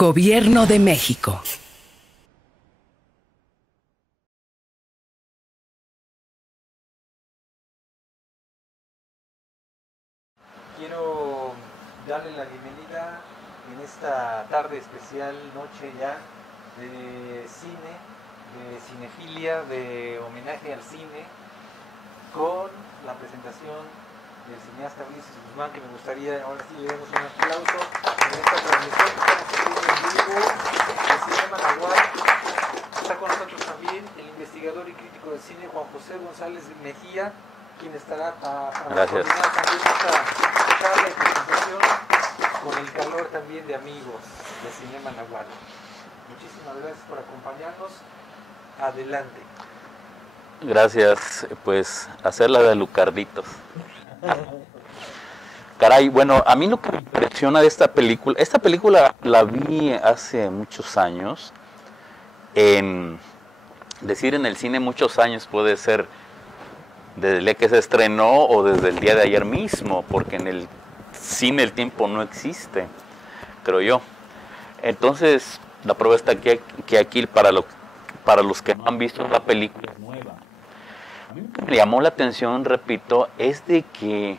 Gobierno de México. Quiero darle la bienvenida en esta tarde especial, noche ya, de cine, de cinefilia, de homenaje al cine, con la presentación del cineasta Ulises Guzmán, que me gustaría, ahora sí le demos un aplauso en esta transmisión que estamos haciendo en vivo de Cinema Nahuatl. Está con nosotros también el investigador y crítico de cine Juan José González Mejía, quien estará para coordinar también esta charla y presentación con el calor también de amigos de Cinema Nahuatl. Muchísimas gracias por acompañarnos. Adelante. Gracias, pues hacerla de Lucarditos. Caray, bueno, a mí lo que me impresiona de esta película la vi hace muchos años, decir en el cine muchos años puede ser desde el día que se estrenó o desde el día de ayer mismo, porque en el cine el tiempo no existe, creo yo. Entonces, la prueba está que aquí para los que no han visto la película nueva. A mí lo que me llamó la atención, repito, es de que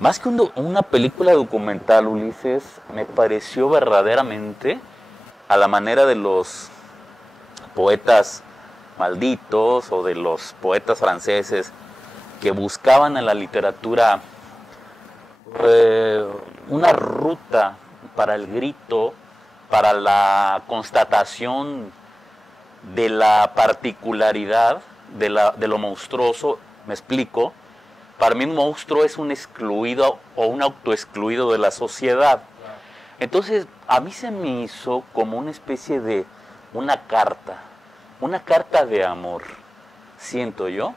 más que una película documental, Ulises, me pareció verdaderamente a la manera de los poetas malditos o de los poetas franceses que buscaban en la literatura una ruta para el grito, para la constatación de la particularidad de lo monstruoso. Me explico. Para mí un monstruo es un excluido o un autoexcluido de la sociedad. Entonces a mí se me hizo como una especie de una carta de amor, siento yo,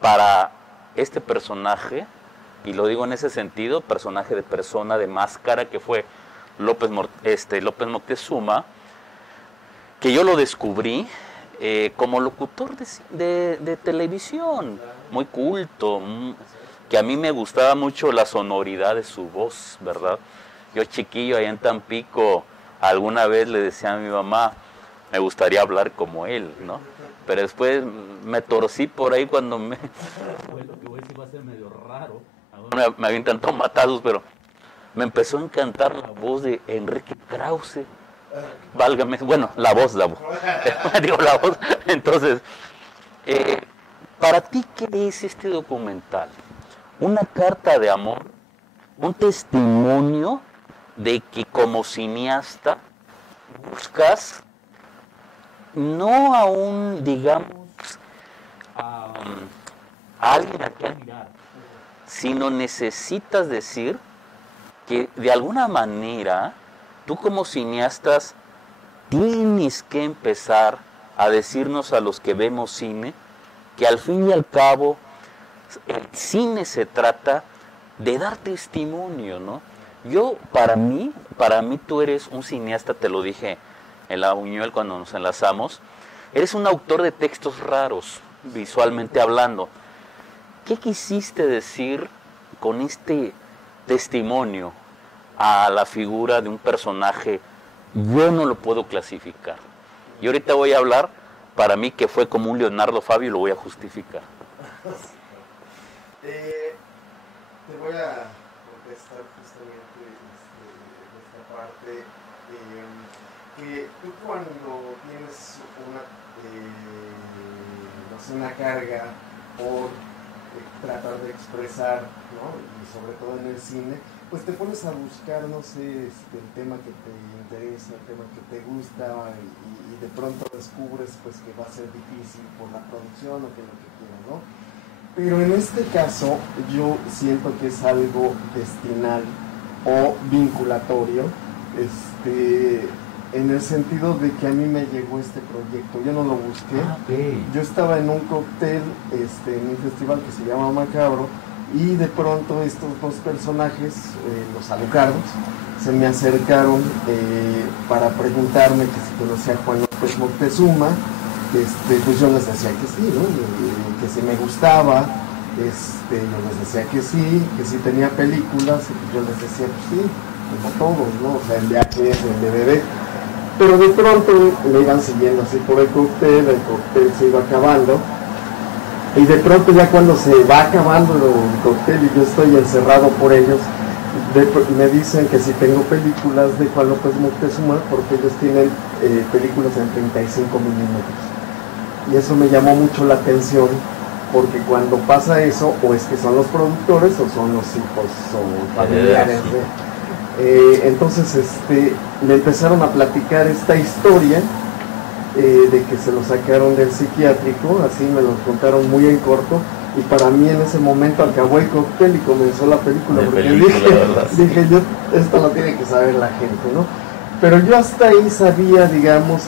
para este personaje, y lo digo en ese sentido, personaje de persona de máscara que fue López Moctezuma, que yo lo descubrí como locutor de televisión, muy culto, que a mí me gustaba mucho la sonoridad de su voz, ¿verdad? Yo chiquillo allá en Tampico, alguna vez le decía a mi mamá, me gustaría hablar como él, ¿no? Pero después me torcí por ahí cuando lo que voy a decir va a ser medio raro. Me avientan tomatazos, pero me empezó a encantar la voz de Enrique Krause. Válgame, bueno, la voz. Digo la voz. Entonces, para ti, ¿qué es este documental? Una carta de amor, un testimonio de que como cineasta buscas no a un, digamos, a alguien a quien admirar, sino necesitas decir que de alguna manera tú como cineastas tienes que empezar a decirnos a los que vemos cine que al fin y al cabo el cine se trata de dar testimonio, ¿no? Para mí tú eres un cineasta, te lo dije en la Buñuel cuando nos enlazamos, eres un autor de textos raros, visualmente hablando. ¿Qué quisiste decir con este testimonio a la figura de un personaje? Yo no lo puedo clasificar. Y ahorita voy a hablar, para mí que fue como un Leonardo Fabio, y lo voy a justificar. Te voy a contestar justamente esta parte, que tú cuando tienes una carga por tratar de expresar, ¿no? Y sobre todo en el cine, pues te pones a buscar, no sé, el tema que te interesa, el tema que te gusta, y de pronto descubres pues que va a ser difícil por la producción o que lo que quieras, ¿no? Pero en este caso yo siento que es algo destinal o vinculatorio, en el sentido de que a mí me llegó este proyecto, yo no lo busqué. Okay. Yo estaba en un cóctel, en un festival que se llama Macabro, y de pronto estos dos personajes, los Alucardos, se me acercaron para preguntarme que si conocía a Juan López Moctezuma. Pues yo les decía que sí, ¿no? Que si me gustaba, yo les decía que sí tenía películas, y yo les decía pues sí. como todos, ¿no? O sea, en VHS, en DVD. Pero de pronto me iban siguiendo así por el cóctel se iba acabando. Y de pronto ya cuando se va acabando el cóctel y yo estoy encerrado por ellos, me dicen que si tengo películas de Juan López Moctezuma, porque ellos tienen películas en 35 milímetros. Y eso me llamó mucho la atención, porque cuando pasa eso, o es que son los productores o son los hijos o familiares. Entonces me empezaron a platicar esta historia de que se lo sacaron del psiquiátrico, así me lo contaron muy en corto, y para mí en ese momento acabó el cóctel y comenzó la película, porque dije yo, esto lo tiene que saber la gente, ¿no? Pero yo hasta ahí sabía, digamos,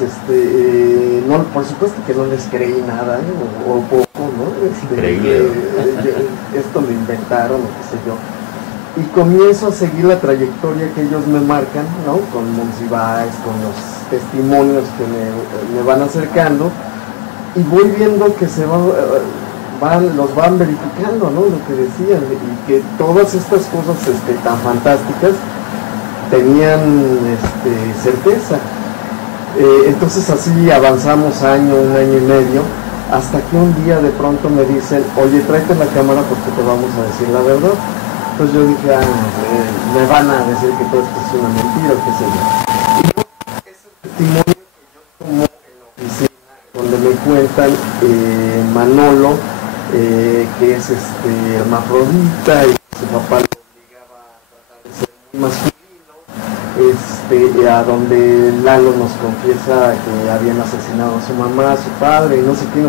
no, por supuesto que no les creí nada, o poco, ¿no? Increíble. Esto lo inventaron, o qué sé yo. Y comienzo a seguir la trayectoria que ellos me marcan, ¿no? Con Monsiváis, con los testimonios que me van acercando, y voy viendo que se los van verificando, ¿no? Lo que decían, y que todas estas cosas tan fantásticas tenían certeza. Entonces así avanzamos un año y medio, hasta que un día de pronto me dicen, oye, tráete la cámara porque te vamos a decir la verdad. Entonces yo dije, me van a decir que todo esto es una mentira, o qué sé yo. Y ese testimonio que yo tomo en la oficina, donde me cuentan Manolo, que es hermafrodita, y su papá lo obligaba a tratar de ser muy masculino, a donde Lalo nos confiesa que habían asesinado a su mamá, a su padre, y no sé qué,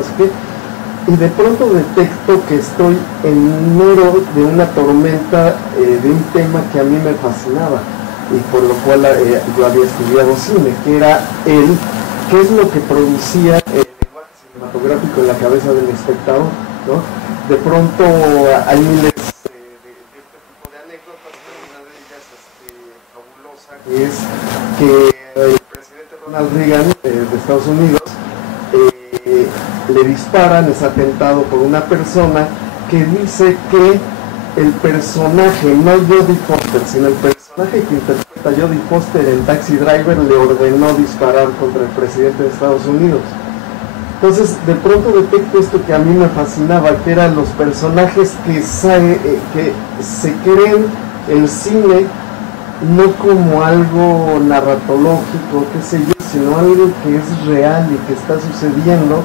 y de pronto detecto que estoy en medio de una tormenta de un tema que a mí me fascinaba, y por lo cual yo había estudiado cine, que era qué es lo que producía el lenguaje cinematográfico en la cabeza del espectador, ¿no? De pronto hay miles de este tipo de anécdotas, pero una de ellas fabulosa, que es que el presidente Ronald Reagan de Estados Unidos le disparan, es atentado por una persona que dice que el personaje, no Jodie Foster, sino el personaje que interpreta Jodie Foster en Taxi Driver, le ordenó disparar contra el presidente de Estados Unidos. Entonces de pronto detecto esto que a mí me fascinaba, que eran los personajes que se creen el cine no como algo narratológico, qué sé yo, sino algo que es real y que está sucediendo.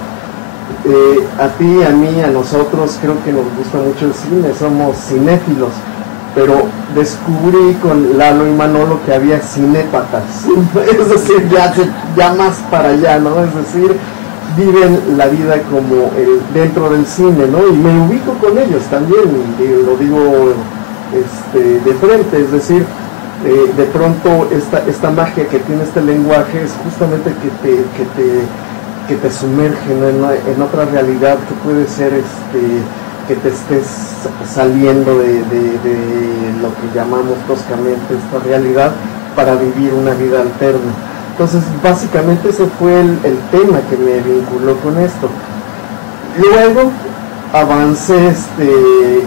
A ti, a mí, a nosotros creo que nos gusta mucho el cine, somos cinéfilos, pero descubrí con Lalo y Manolo que había cinépatas, es decir, ya más para allá, ¿no? Es decir, viven la vida como dentro del cine, ¿no? Y me ubico con ellos también, y lo digo de frente, es decir, de pronto esta magia que tiene este lenguaje es justamente que te sumerge, ¿no? en otra realidad que puede ser que te estés saliendo de lo que llamamos toscamente esta realidad para vivir una vida alterna. Entonces básicamente ese fue el tema que me vinculó con esto. Luego avancé,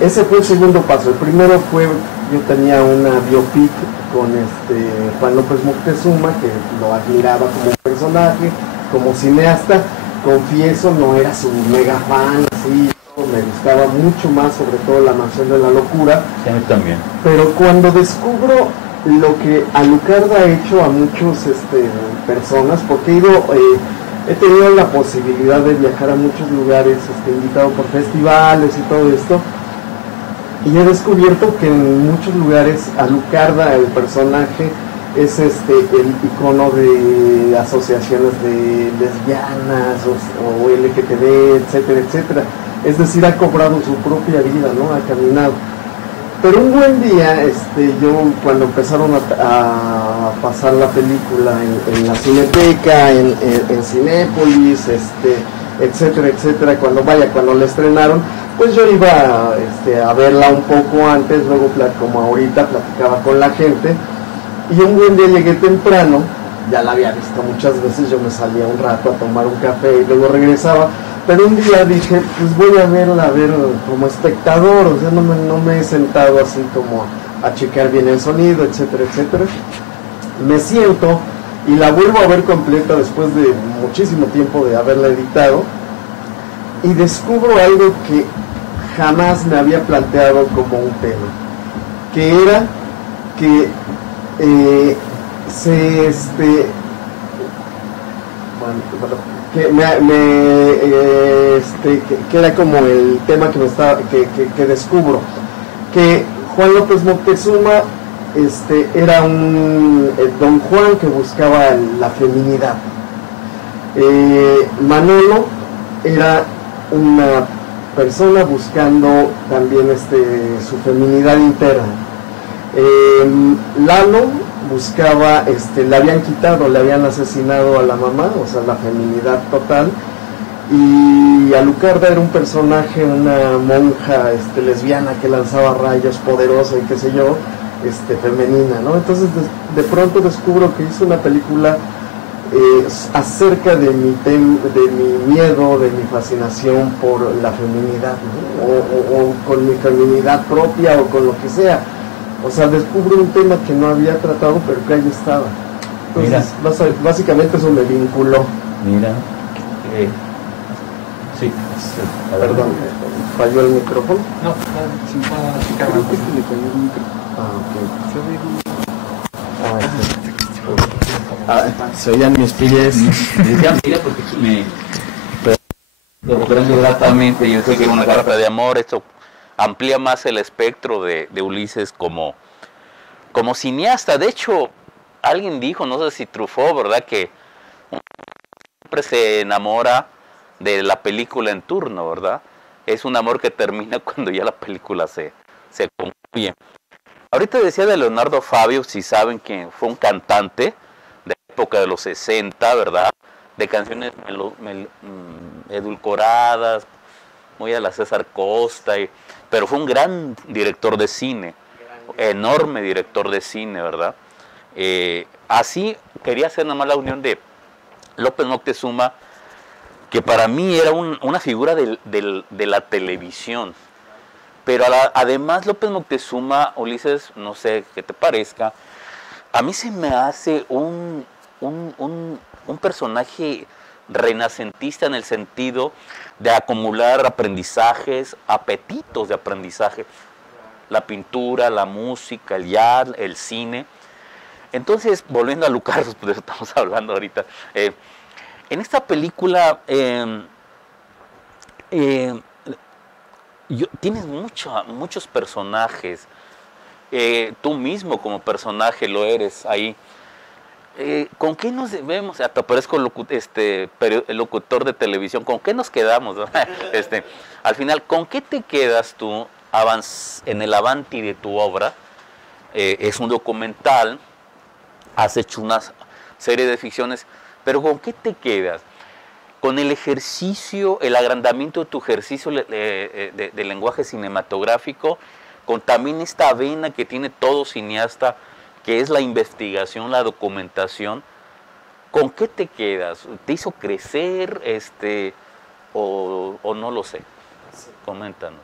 ese fue el segundo paso. El primero fue, yo tenía una biopic con Juan López Moctezuma, que lo admiraba como personaje, como cineasta. Confieso, no era su mega fan, así, me gustaba mucho más, sobre todo La Mansión de la Locura. Sí, a mí también. Pero cuando descubro lo que Alucard ha hecho a muchas personas, porque he tenido la posibilidad de viajar a muchos lugares, invitado por festivales y todo esto, y he descubierto que en muchos lugares Alucard, el personaje, es el icono de asociaciones de lesbianas o LGTB, etcétera, etcétera. Es decir, ha cobrado su propia vida, ¿no? Ha caminado. Pero un buen día, yo cuando empezaron a pasar la película en la Cineteca, en Cinépolis, etcétera, etcétera, cuando la estrenaron, pues yo iba a verla un poco antes, luego como ahorita platicaba con la gente, y un buen día llegué temprano, ya la había visto muchas veces, yo me salía un rato a tomar un café y luego regresaba. Pero un día dije, pues voy a verla, como espectador, o sea, no me he sentado así como a checar bien el sonido, etcétera, etcétera. Me siento y la vuelvo a ver completa después de muchísimo tiempo de haberla editado y descubro algo que jamás me había planteado como un tema, que era que que era como el tema que descubro, que Juan López Moctezuma era un don Juan que buscaba la feminidad. Manolo era una persona buscando también su feminidad interna. Lalo buscaba, le habían quitado, le habían asesinado a la mamá, o sea, la feminidad total. Y Alucarda era un personaje, una monja lesbiana que lanzaba rayos, poderosa y qué sé yo, femenina, ¿no? Entonces de pronto descubro que hizo una película acerca de mi miedo, de mi fascinación por la feminidad, ¿no? o con mi feminidad propia o con lo que sea. O sea, descubro un tema que no había tratado, pero que ahí estaba. Entonces, básicamente eso me vinculó. Mira, sí. Perdón, ¿falló el micrófono? No, sin Creo que le falló el micrófono. Se oían mis pies. Decía, mira, porque lo comprendo gratamente. Yo sé que una carta de amor, esto amplía más el espectro de Ulises como cineasta. De hecho, alguien dijo, no sé si Truffaut, ¿verdad?, que siempre se enamora de la película en turno, ¿verdad? Es un amor que termina cuando ya la película se concluye. Ahorita decía de Leonardo Fabio, si saben que fue un cantante de la época de los 60, ¿verdad?, de canciones edulcoradas, muy a la César Costa, pero fue un gran director de cine, enorme director de cine, ¿verdad? Así quería hacer nada más la unión de López Moctezuma, que para mí era una figura de la televisión, pero además López Moctezuma, Ulises, no sé qué te parezca, a mí se me hace un personaje renacentista en el sentido de acumular aprendizajes, apetitos de aprendizaje, la pintura, la música, el jazz, el cine. Entonces, volviendo a Lucardos, pues de eso estamos hablando ahorita, en esta película tienes muchos personajes, tú mismo como personaje lo eres ahí. ¿Con qué nos debemos? Hasta parezco locutor de televisión. ¿Con qué nos quedamos? Al final, ¿con qué te quedas tú en el avanti de tu obra? Es un documental, has hecho una serie de ficciones, pero ¿con qué te quedas? Con el ejercicio, el agrandamiento de tu ejercicio de lenguaje cinematográfico, con también esta vena que tiene todo cineasta, que es la investigación, la documentación. ¿Con qué te quedas? ¿Te hizo crecer o no lo sé? Coméntanos.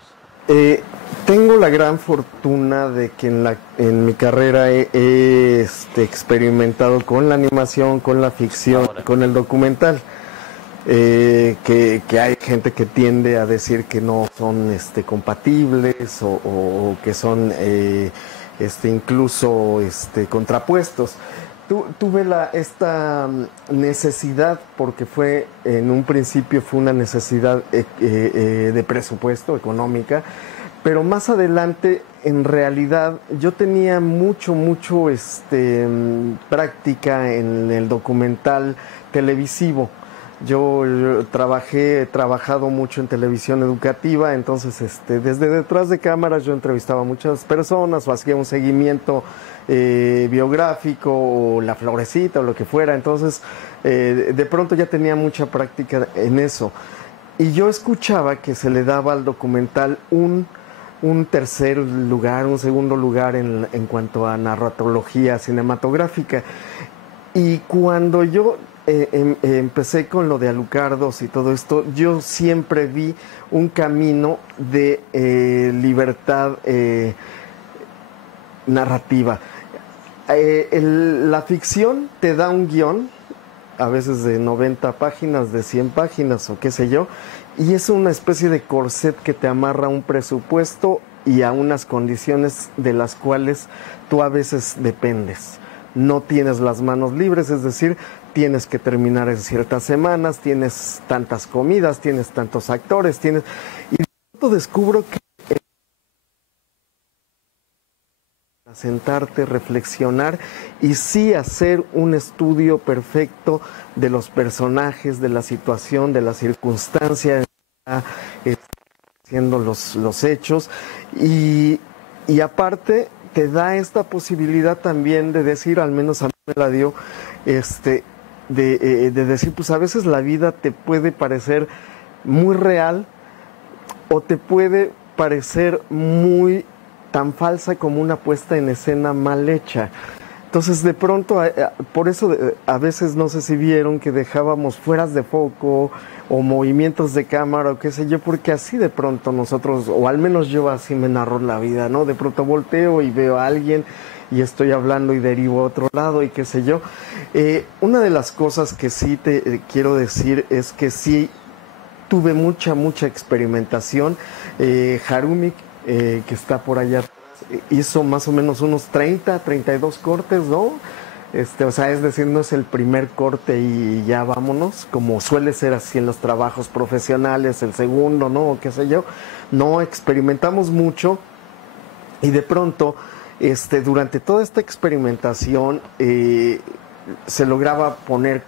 Tengo la gran fortuna de que en mi carrera he experimentado con la animación, con la ficción, con el documental. Que hay gente que tiende a decir que no son compatibles o que son incluso contrapuestos. Tuve esta necesidad, porque en un principio fue una necesidad de presupuesto, económica, pero más adelante, en realidad, yo tenía mucho práctica en el documental televisivo. Yo he trabajado mucho en televisión educativa, entonces desde detrás de cámaras yo entrevistaba a muchas personas o hacía un seguimiento biográfico o La Florecita o lo que fuera, entonces de pronto ya tenía mucha práctica en eso. Y yo escuchaba que se le daba al documental un tercer lugar, un segundo lugar en cuanto a narratología cinematográfica. Y cuando yo empecé con lo de Alucardos y todo esto, yo siempre vi un camino de libertad narrativa. La ficción te da un guión, a veces de 90 páginas, de 100 páginas o qué sé yo, y es una especie de corset que te amarra a un presupuesto y a unas condiciones de las cuales tú a veces dependes. No tienes las manos libres, es decir, tienes que terminar en ciertas semanas, tienes tantas comidas, tienes tantos actores, y de pronto descubro que sentarte, reflexionar y sí hacer un estudio perfecto de los personajes, de la situación, de la circunstancia, haciendo los hechos y aparte te da esta posibilidad también de decir, al menos a mí me la dio, de decir, pues a veces la vida te puede parecer muy real o te puede parecer muy tan falsa como una puesta en escena mal hecha. Entonces de pronto, por eso a veces no sé si vieron que dejábamos fueras de foco o movimientos de cámara o qué sé yo, porque así de pronto nosotros, o al menos yo así me narro la vida, ¿no? De pronto volteo y veo a alguien y estoy hablando y derivo a otro lado y qué sé yo. Una de las cosas que sí te quiero decir es que sí tuve mucha experimentación. Harumi, que está por allá, hizo más o menos unos 32 cortes, ¿no? O sea, es decir, no es el primer corte y ya vámonos, como suele ser así en los trabajos profesionales, el segundo, ¿no? O qué sé yo. No, experimentamos mucho y de pronto, durante toda esta experimentación, se lograba poner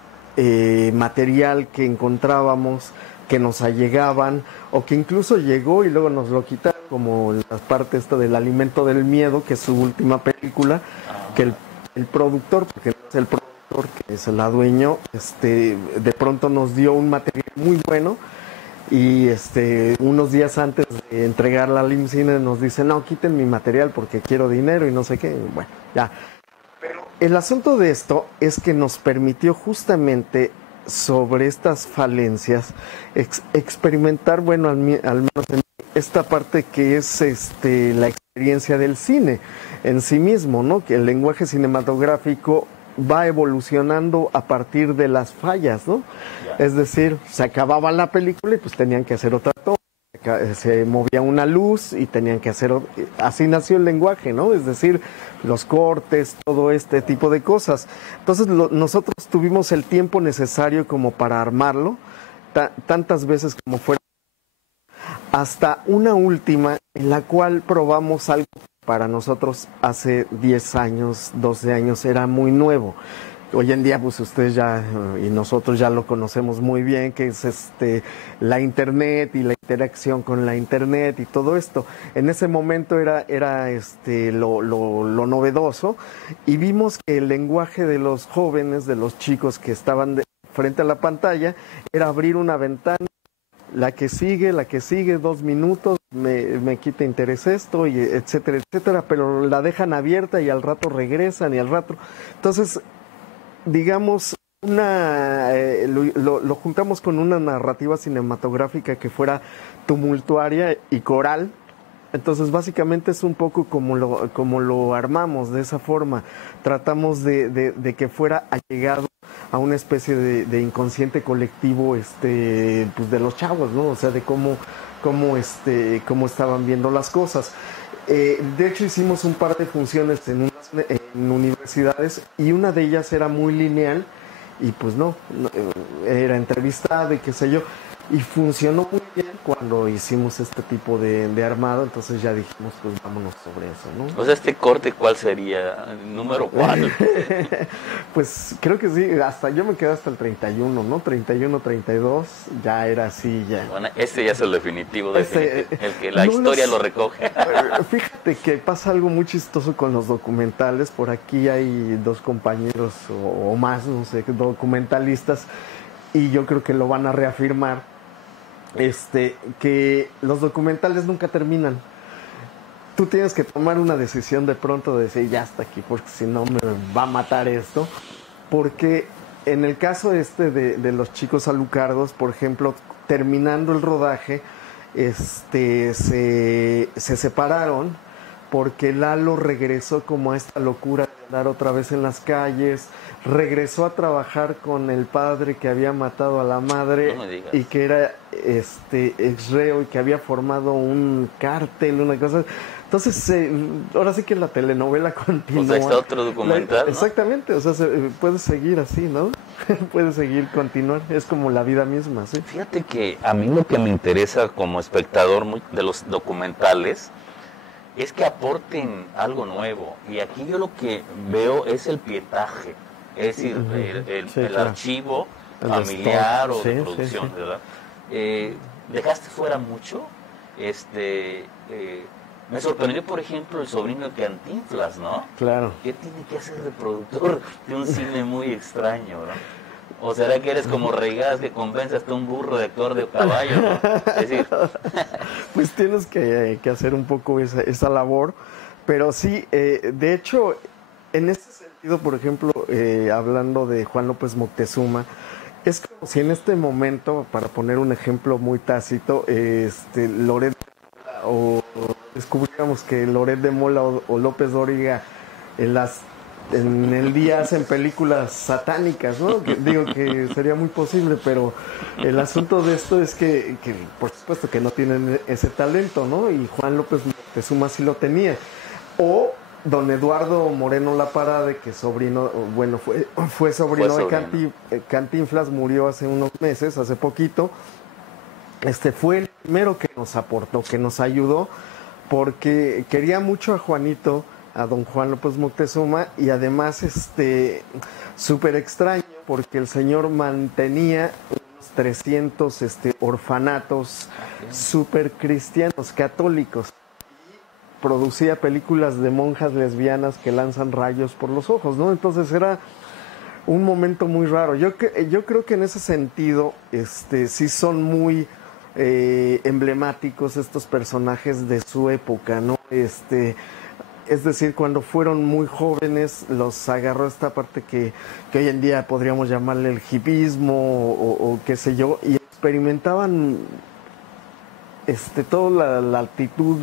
material que encontrábamos, que nos allegaban o que incluso llegó y luego nos lo quitaron, como la parte esta del Alimento del Miedo, que es su última película, que el productor, porque no es el productor, que es el dueño, de pronto nos dio un material muy bueno y unos días antes de entregarla al IMCINE nos dice, no, quiten mi material porque quiero dinero y no sé qué, bueno, ya. Pero el asunto de esto es que nos permitió justamente sobre estas falencias experimentar, bueno, al menos en esta parte que es la experiencia del cine en sí mismo, ¿no? Que el lenguaje cinematográfico va evolucionando a partir de las fallas, ¿no? Yeah. Es decir, se acababa la película y pues tenían que hacer otra toma, se movía una luz y tenían que hacer, así nació el lenguaje, ¿no? Es decir, los cortes, todo este tipo de cosas. Entonces nosotros tuvimos el tiempo necesario como para armarlo, tantas veces como fuera, hasta una última en la cual probamos algo que para nosotros hace 10 años, 12 años era muy nuevo. Hoy en día, pues ustedes ya y nosotros ya lo conocemos muy bien, que es la internet y la interacción con la internet y todo esto. En ese momento era lo novedoso y vimos que el lenguaje de los jóvenes, de los chicos que estaban frente a la pantalla, era abrir una ventana, la que sigue, 2 minutos, me quita interés esto, y etcétera, etcétera, pero la dejan abierta y al rato regresan y al rato. Entonces, digamos, lo juntamos con una narrativa cinematográfica que fuera tumultuaria y coral. Entonces básicamente es un poco como lo armamos de esa forma. Tratamos de que fuera allegado a una especie de inconsciente colectivo pues de los chavos, ¿no? O sea, de cómo estaban viendo las cosas. De hecho hicimos un par de funciones en universidades y una de ellas era muy lineal y pues no era entrevistada y qué sé yo, y funcionó muy bien cuando hicimos este tipo de armado. Entonces ya dijimos, pues vámonos sobre eso, ¿no? O sea, ¿este corte cuál sería? ¿Número 4? Pues creo que sí, hasta yo me quedé hasta el 31, ¿no? 31, 32, ya era así, ya. Bueno, este ya es el definitivo, el que la historia lo recoge. Fíjate que pasa algo muy chistoso con los documentales. Por aquí hay 2 compañeros o más, no sé, documentalistas, y yo creo que lo van a reafirmar. Que los documentales nunca terminan. Tú tienes que tomar una decisión de pronto de decir, ya hasta aquí, porque si no me va a matar esto. Porque en el caso de los chicos alucardos, por ejemplo, terminando el rodaje, se separaron porque Lalo regresó como a esta locura de andar otra vez en las calles, regresó a trabajar con el padre que había matado a la madre No me digas. y que era ex reo y que había formado un cártel, una cosa. Entonces, ahora sí que la telenovela continúa. O sea, está otro documental, ¿no? Exactamente, o sea, puede seguir así, ¿no? Puede seguir, continuar, es como la vida misma, ¿sí? Fíjate que a mí lo que me interesa como espectador de los documentales es que aporten algo nuevo. Y aquí yo lo que veo es el pietaje, es decir, Sí, el claro. archivo El familiar stock. o de Sí, producción, sí, sí. ¿verdad? Dejaste fuera mucho. Me sorprendió, por ejemplo, el sobrino de Cantinflas, ¿no? Claro. ¿Qué tiene que hacer de productor de un cine muy extraño, ¿no? ¿O será que eres como Reigas que convences a un burro de actor de caballo, ¿no? Es decir, Pues tienes que hacer un poco esa labor, pero sí, de hecho, en ese sentido, por ejemplo, hablando de Juan López Moctezuma, es como si en este momento, para poner un ejemplo muy tácito, Loret o descubriéramos que Loret de Mola o López Dóriga en el día hacen películas satánicas, ¿no? Digo que sería muy posible, pero el asunto de esto es que por supuesto que no tienen ese talento, ¿no? Y Juan López Moctezuma sí lo tenía. O don Eduardo Moreno Laparade, que sobrino, bueno, fue sobrino de Cantinflas, murió hace unos meses, hace poquito. Fue el primero que nos aportó, que nos ayudó, porque quería mucho a Juanito, a don Juan López Moctezuma, y además súper extraño, porque el señor mantenía unos 300 orfanatos súper cristianos, católicos, y producía películas de monjas lesbianas que lanzan rayos por los ojos, ¿no? Entonces era un momento muy raro. Yo creo que en ese sentido sí son muy emblemáticos estos personajes de su época, ¿no? Es decir, cuando fueron muy jóvenes los agarró esta parte que hoy en día podríamos llamarle el hipismo o qué sé yo, y experimentaban toda la actitud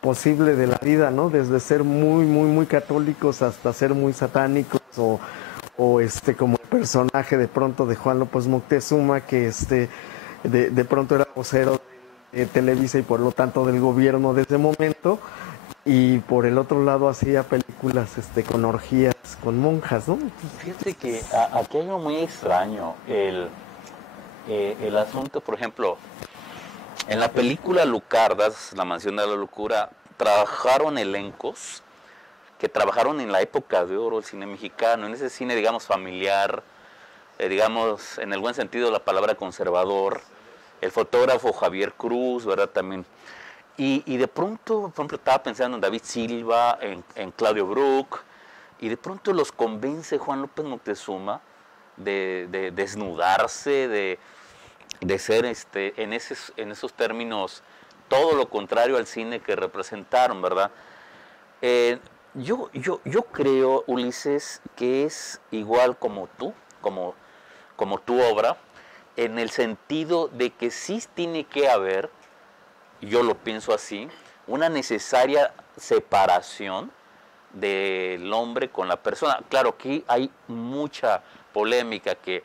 posible de la vida, ¿no? Desde ser muy, muy, muy católicos hasta ser muy satánicos o como el personaje de pronto de Juan López Moctezuma, que de pronto era vocero de Televisa y por lo tanto del gobierno de ese momento, y por el otro lado hacía películas con orgías con monjas, ¿no? fíjate que aquí hay algo muy extraño. El asunto, por ejemplo, en la película Lucardas, La Mansión de la Locura, trabajaron elencos que trabajaron en la época de oro del cine mexicano, en ese cine, digamos, familiar, digamos, en el buen sentido de la palabra conservador, el fotógrafo Javier Cruz, ¿verdad? También. Y de pronto, por ejemplo, estaba pensando en David Silva, en Claudio Brook, y de pronto los convence Juan López Moctezuma de desnudarse, de ser en esos términos todo lo contrario al cine que representaron, ¿verdad? Yo creo, Ulises, que es igual como tú, como tu obra, en el sentido de que sí tiene que haber, yo lo pienso así, una necesaria separación del hombre con la persona. Claro, aquí hay mucha polémica, que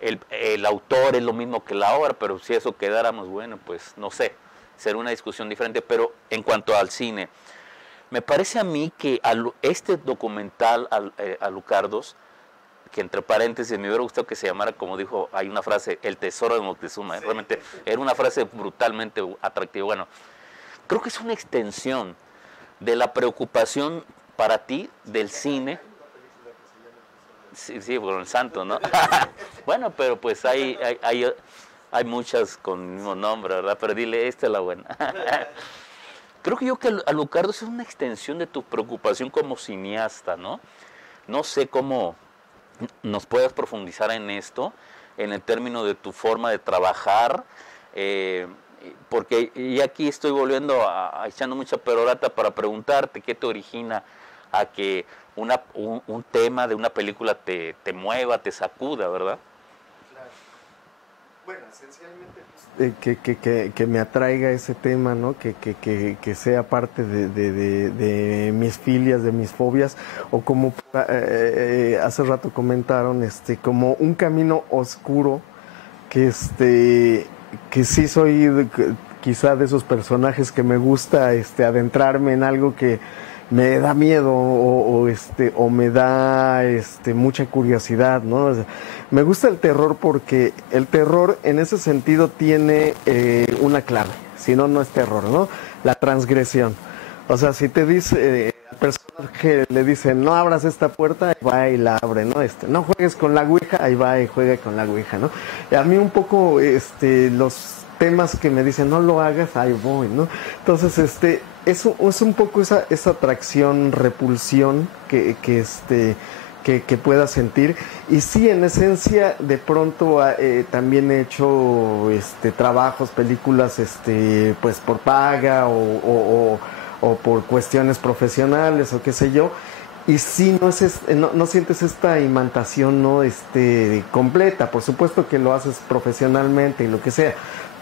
el autor es lo mismo que la obra, pero si eso quedáramos, bueno, pues no sé, será una discusión diferente. Pero en cuanto al cine, me parece a mí que este documental, Alucardos, que entre paréntesis me hubiera gustado que se llamara, como dijo, hay una frase, El tesoro de Moctezuma, sí. Realmente era una frase brutalmente atractiva. Bueno, creo que es una extensión de la preocupación para ti del cine. Sí, con el santo, ¿no? Bueno, pero pues hay muchas con el mismo nombre, ¿verdad? Pero dile, esta es la buena. Creo que Alucardos es una extensión de tu preocupación como cineasta, ¿no? No sé cómo nos puedas profundizar en esto, en el término de tu forma de trabajar, porque y aquí estoy volviendo a echando mucha perorata para preguntarte qué te origina a que un tema de una película te mueva, te sacuda, ¿verdad? Claro. Bueno, esencialmente que me atraiga ese tema, ¿no? Que sea parte de mis filias, de mis fobias, o como hace rato comentaron, como un camino oscuro, que sí soy quizá de esos personajes que me gusta adentrarme en algo que me da miedo o me da mucha curiosidad, ¿no? O sea, me gusta el terror porque el terror en ese sentido tiene una clave, si no, no es terror, ¿no? La transgresión. O sea, si te dice, al personaje le dice, no abras esta puerta, ahí va y la abre, ¿no? No juegues con la ouija, ahí va y juega con la ouija, ¿no? Y a mí un poco, los temas que me dicen, no lo hagas, ahí voy, ¿no? Entonces, eso es un poco esa atracción, repulsión que pueda sentir. Y sí, en esencia, de pronto también he hecho trabajos, películas, pues por paga o por cuestiones profesionales o qué sé yo. Y sí, no sientes esta imantación, ¿no? Completa. Por supuesto que lo haces profesionalmente y lo que sea,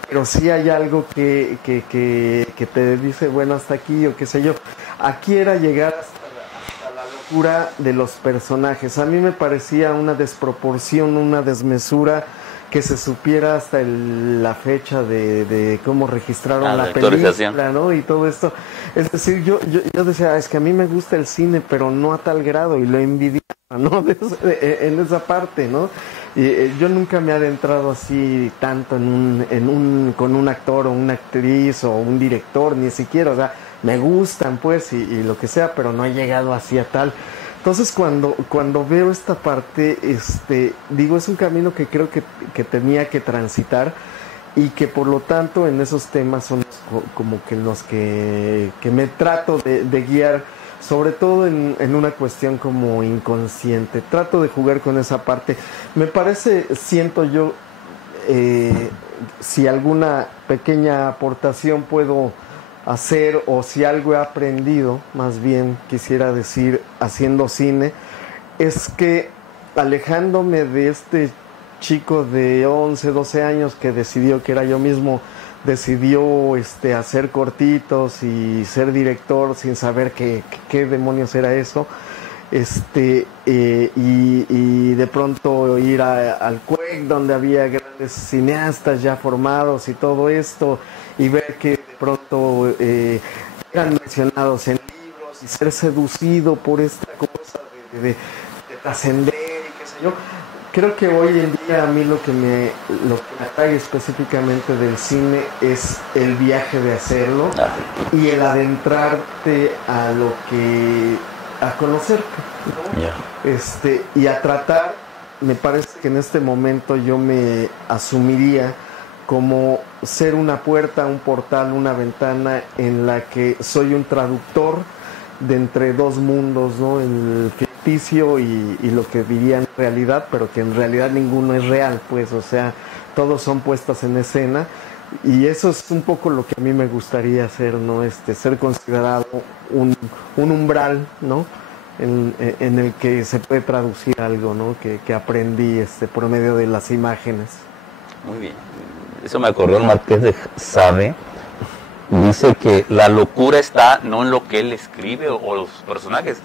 pero sí hay algo que te dice, bueno, hasta aquí o qué sé yo. Aquí era llegar hasta la locura de los personajes. A mí me parecía una desproporción, una desmesura, que se supiera hasta la fecha de cómo registraron la película, ¿no? Y todo esto. Es decir, yo decía, es que a mí me gusta el cine, pero no a tal grado, y lo envidiaba, ¿no? En esa parte, ¿no? Y yo nunca me he adentrado así tanto con un actor o una actriz o un director, ni siquiera, o sea, me gustan pues y lo que sea, pero no he llegado así a tal. Entonces cuando veo esta parte, digo, es un camino que creo que tenía que transitar, y que por lo tanto en esos temas son como que los que me trato de guiar, sobre todo en una cuestión como inconsciente. Trato de jugar con esa parte. Me parece, siento yo, si alguna pequeña aportación puedo hacer, o si algo he aprendido, más bien quisiera decir, haciendo cine, es que alejándome de este chico de 11, 12 años que decidió, que era yo mismo, decidió hacer cortitos y ser director sin saber qué demonios era eso, y de pronto ir al CUEC, donde había grandes cineastas ya formados y todo esto, y ver que de pronto eran mencionados en libros, y ser seducido por esta cosa de trascender y qué sé yo. Creo que hoy en día a mí lo que me atrae específicamente del cine es el viaje de hacerlo y el adentrarte a conocerte, ¿no? Yeah. Y a tratar. Me parece que en este momento yo me asumiría como ser una puerta, un portal, una ventana en la que soy un traductor de entre dos mundos, ¿no? El ficticio y lo que dirían realidad, pero que en realidad ninguno es real, pues, o sea, todos son puestas en escena, y eso es un poco lo que a mí me gustaría hacer, ¿no? Ser considerado un umbral, ¿no? En el que se puede traducir algo, ¿no? Que aprendí por medio de las imágenes. Muy bien. Eso me acordó el Marqués de Sade. Dice que la locura está no en lo que él escribe o los personajes,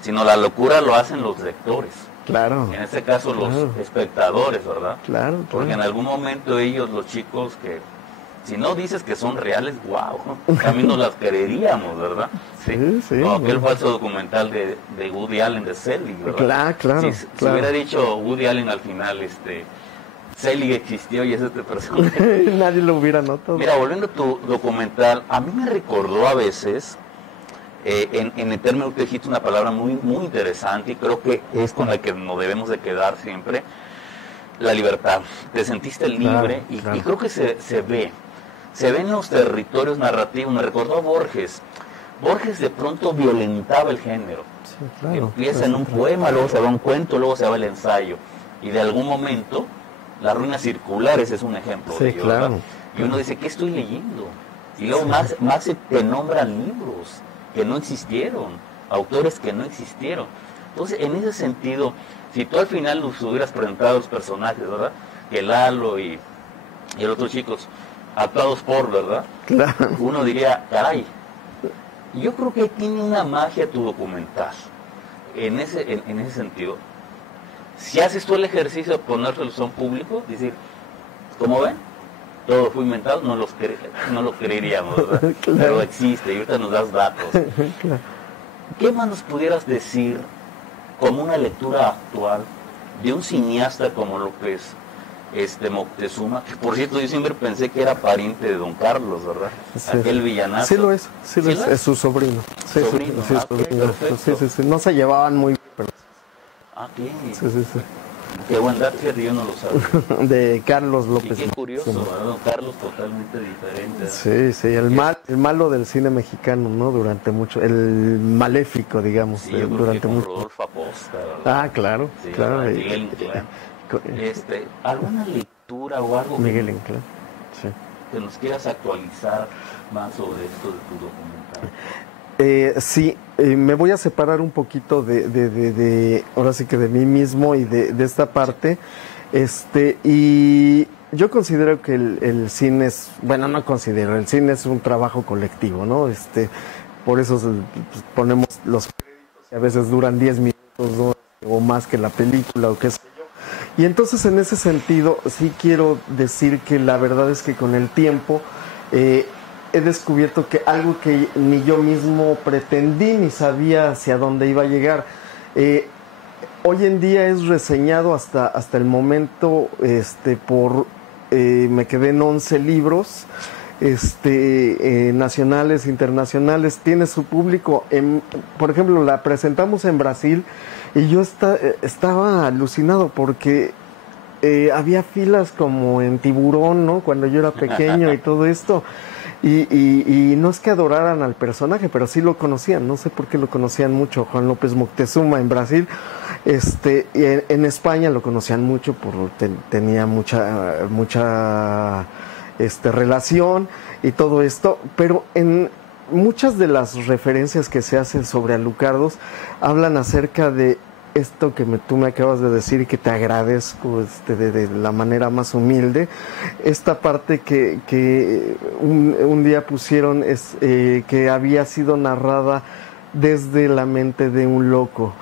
sino la locura lo hacen los lectores. Claro. En este caso los espectadores, ¿verdad? Claro. Porque en algún momento ellos, los chicos, que si no dices que son reales, wow, también nos las creeríamos, ¿verdad? Sí. Como aquel falso documental de Woody Allen, de Selig, ¿verdad? Claro. Si hubiera dicho Woody Allen al final, Selig existió y es este personaje. Nadie lo hubiera notado. Mira, volviendo a tu documental, a mí me recordó a veces, en el término que dijiste una palabra muy, muy interesante, y creo que es con la que nos debemos de quedar siempre, la libertad. Te sentiste libre, claro. Y creo que se ve en los territorios narrativos. Me recordó a Borges. Borges de pronto violentaba el género. Sí, claro. Empieza en un poema, luego se va un cuento, luego se va el ensayo. Y de algún momento, Las ruinas circulares es un ejemplo de ello, claro. ¿verdad? Y uno dice, ¿qué estoy leyendo? Y luego más te nombran libros que no existieron, autores que no existieron. Entonces, en ese sentido, si tú al final nos hubieras presentado los personajes, ¿verdad? Que Lalo y Y el otro, chicos, actuados por, ¿verdad? Claro. Uno diría, caray, yo creo que tiene una magia tu documental. En ese sentido, si haces tú el ejercicio de ponérselo a un público, decir, ¿cómo ven? Todo fue inventado, no lo creeríamos, ¿verdad? Claro. Pero existe y ahorita nos das datos. Claro. ¿Qué más nos pudieras decir como una lectura actual de un cineasta como lo que es Moctezuma? Que por cierto, yo siempre pensé que era pariente de Don Carlos, ¿verdad? Sí. Aquel villanazo. Sí lo es, sí lo ¿Sí es, lo es? es su sobrino. Sí, Sobrino, sí, ok, sobrino. perfecto. Sí. No se llevaban muy bien, pero Ah, ¿qué? sí. Qué buen dato, fíjate, yo no lo sabía. De Carlos Y López. qué curioso, Sí. ¿verdad? Don Carlos totalmente diferente. Sí, el malo del cine mexicano, ¿no? Durante mucho, el maléfico, digamos, Sí, yo creo durante que con mucho. Rodolfo Aposta, ¿verdad? Ah, claro, Sí, claro. ¿verdad? y- Miguel Inclán. con- ¿Alguna lectura o algo Miguel Inclán, sí. que nos quieras actualizar más sobre esto de tu documental? Sí, me voy a separar un poquito ahora sí que de mí mismo y de esta parte, y yo considero que el cine es, bueno, no considero, el cine es un trabajo colectivo, ¿no? Por eso pues, ponemos los créditos y a veces duran 10 minutos, ¿no? O más que la película o qué sé yo. Y entonces en ese sentido sí quiero decir que la verdad es que con el tiempo he descubierto que algo que ni yo mismo pretendí ni sabía hacia dónde iba a llegar. Hoy en día es reseñado hasta el momento me quedé en 11 libros nacionales, internacionales, tiene su público. Por ejemplo, la presentamos en Brasil y yo estaba alucinado porque había filas como en Tiburón, ¿no? Cuando yo era pequeño y todo esto. Y no es que adoraran al personaje, pero sí lo conocían. No sé por qué lo conocían mucho, Juan López Moctezuma en Brasil. Y en España lo conocían mucho, tenía mucha relación y todo esto. Pero en muchas de las referencias que se hacen sobre Alucardos hablan acerca de esto que tú me acabas de decir y que te agradezco de la manera más humilde, esta parte que un día pusieron que había sido narrada desde la mente de un loco.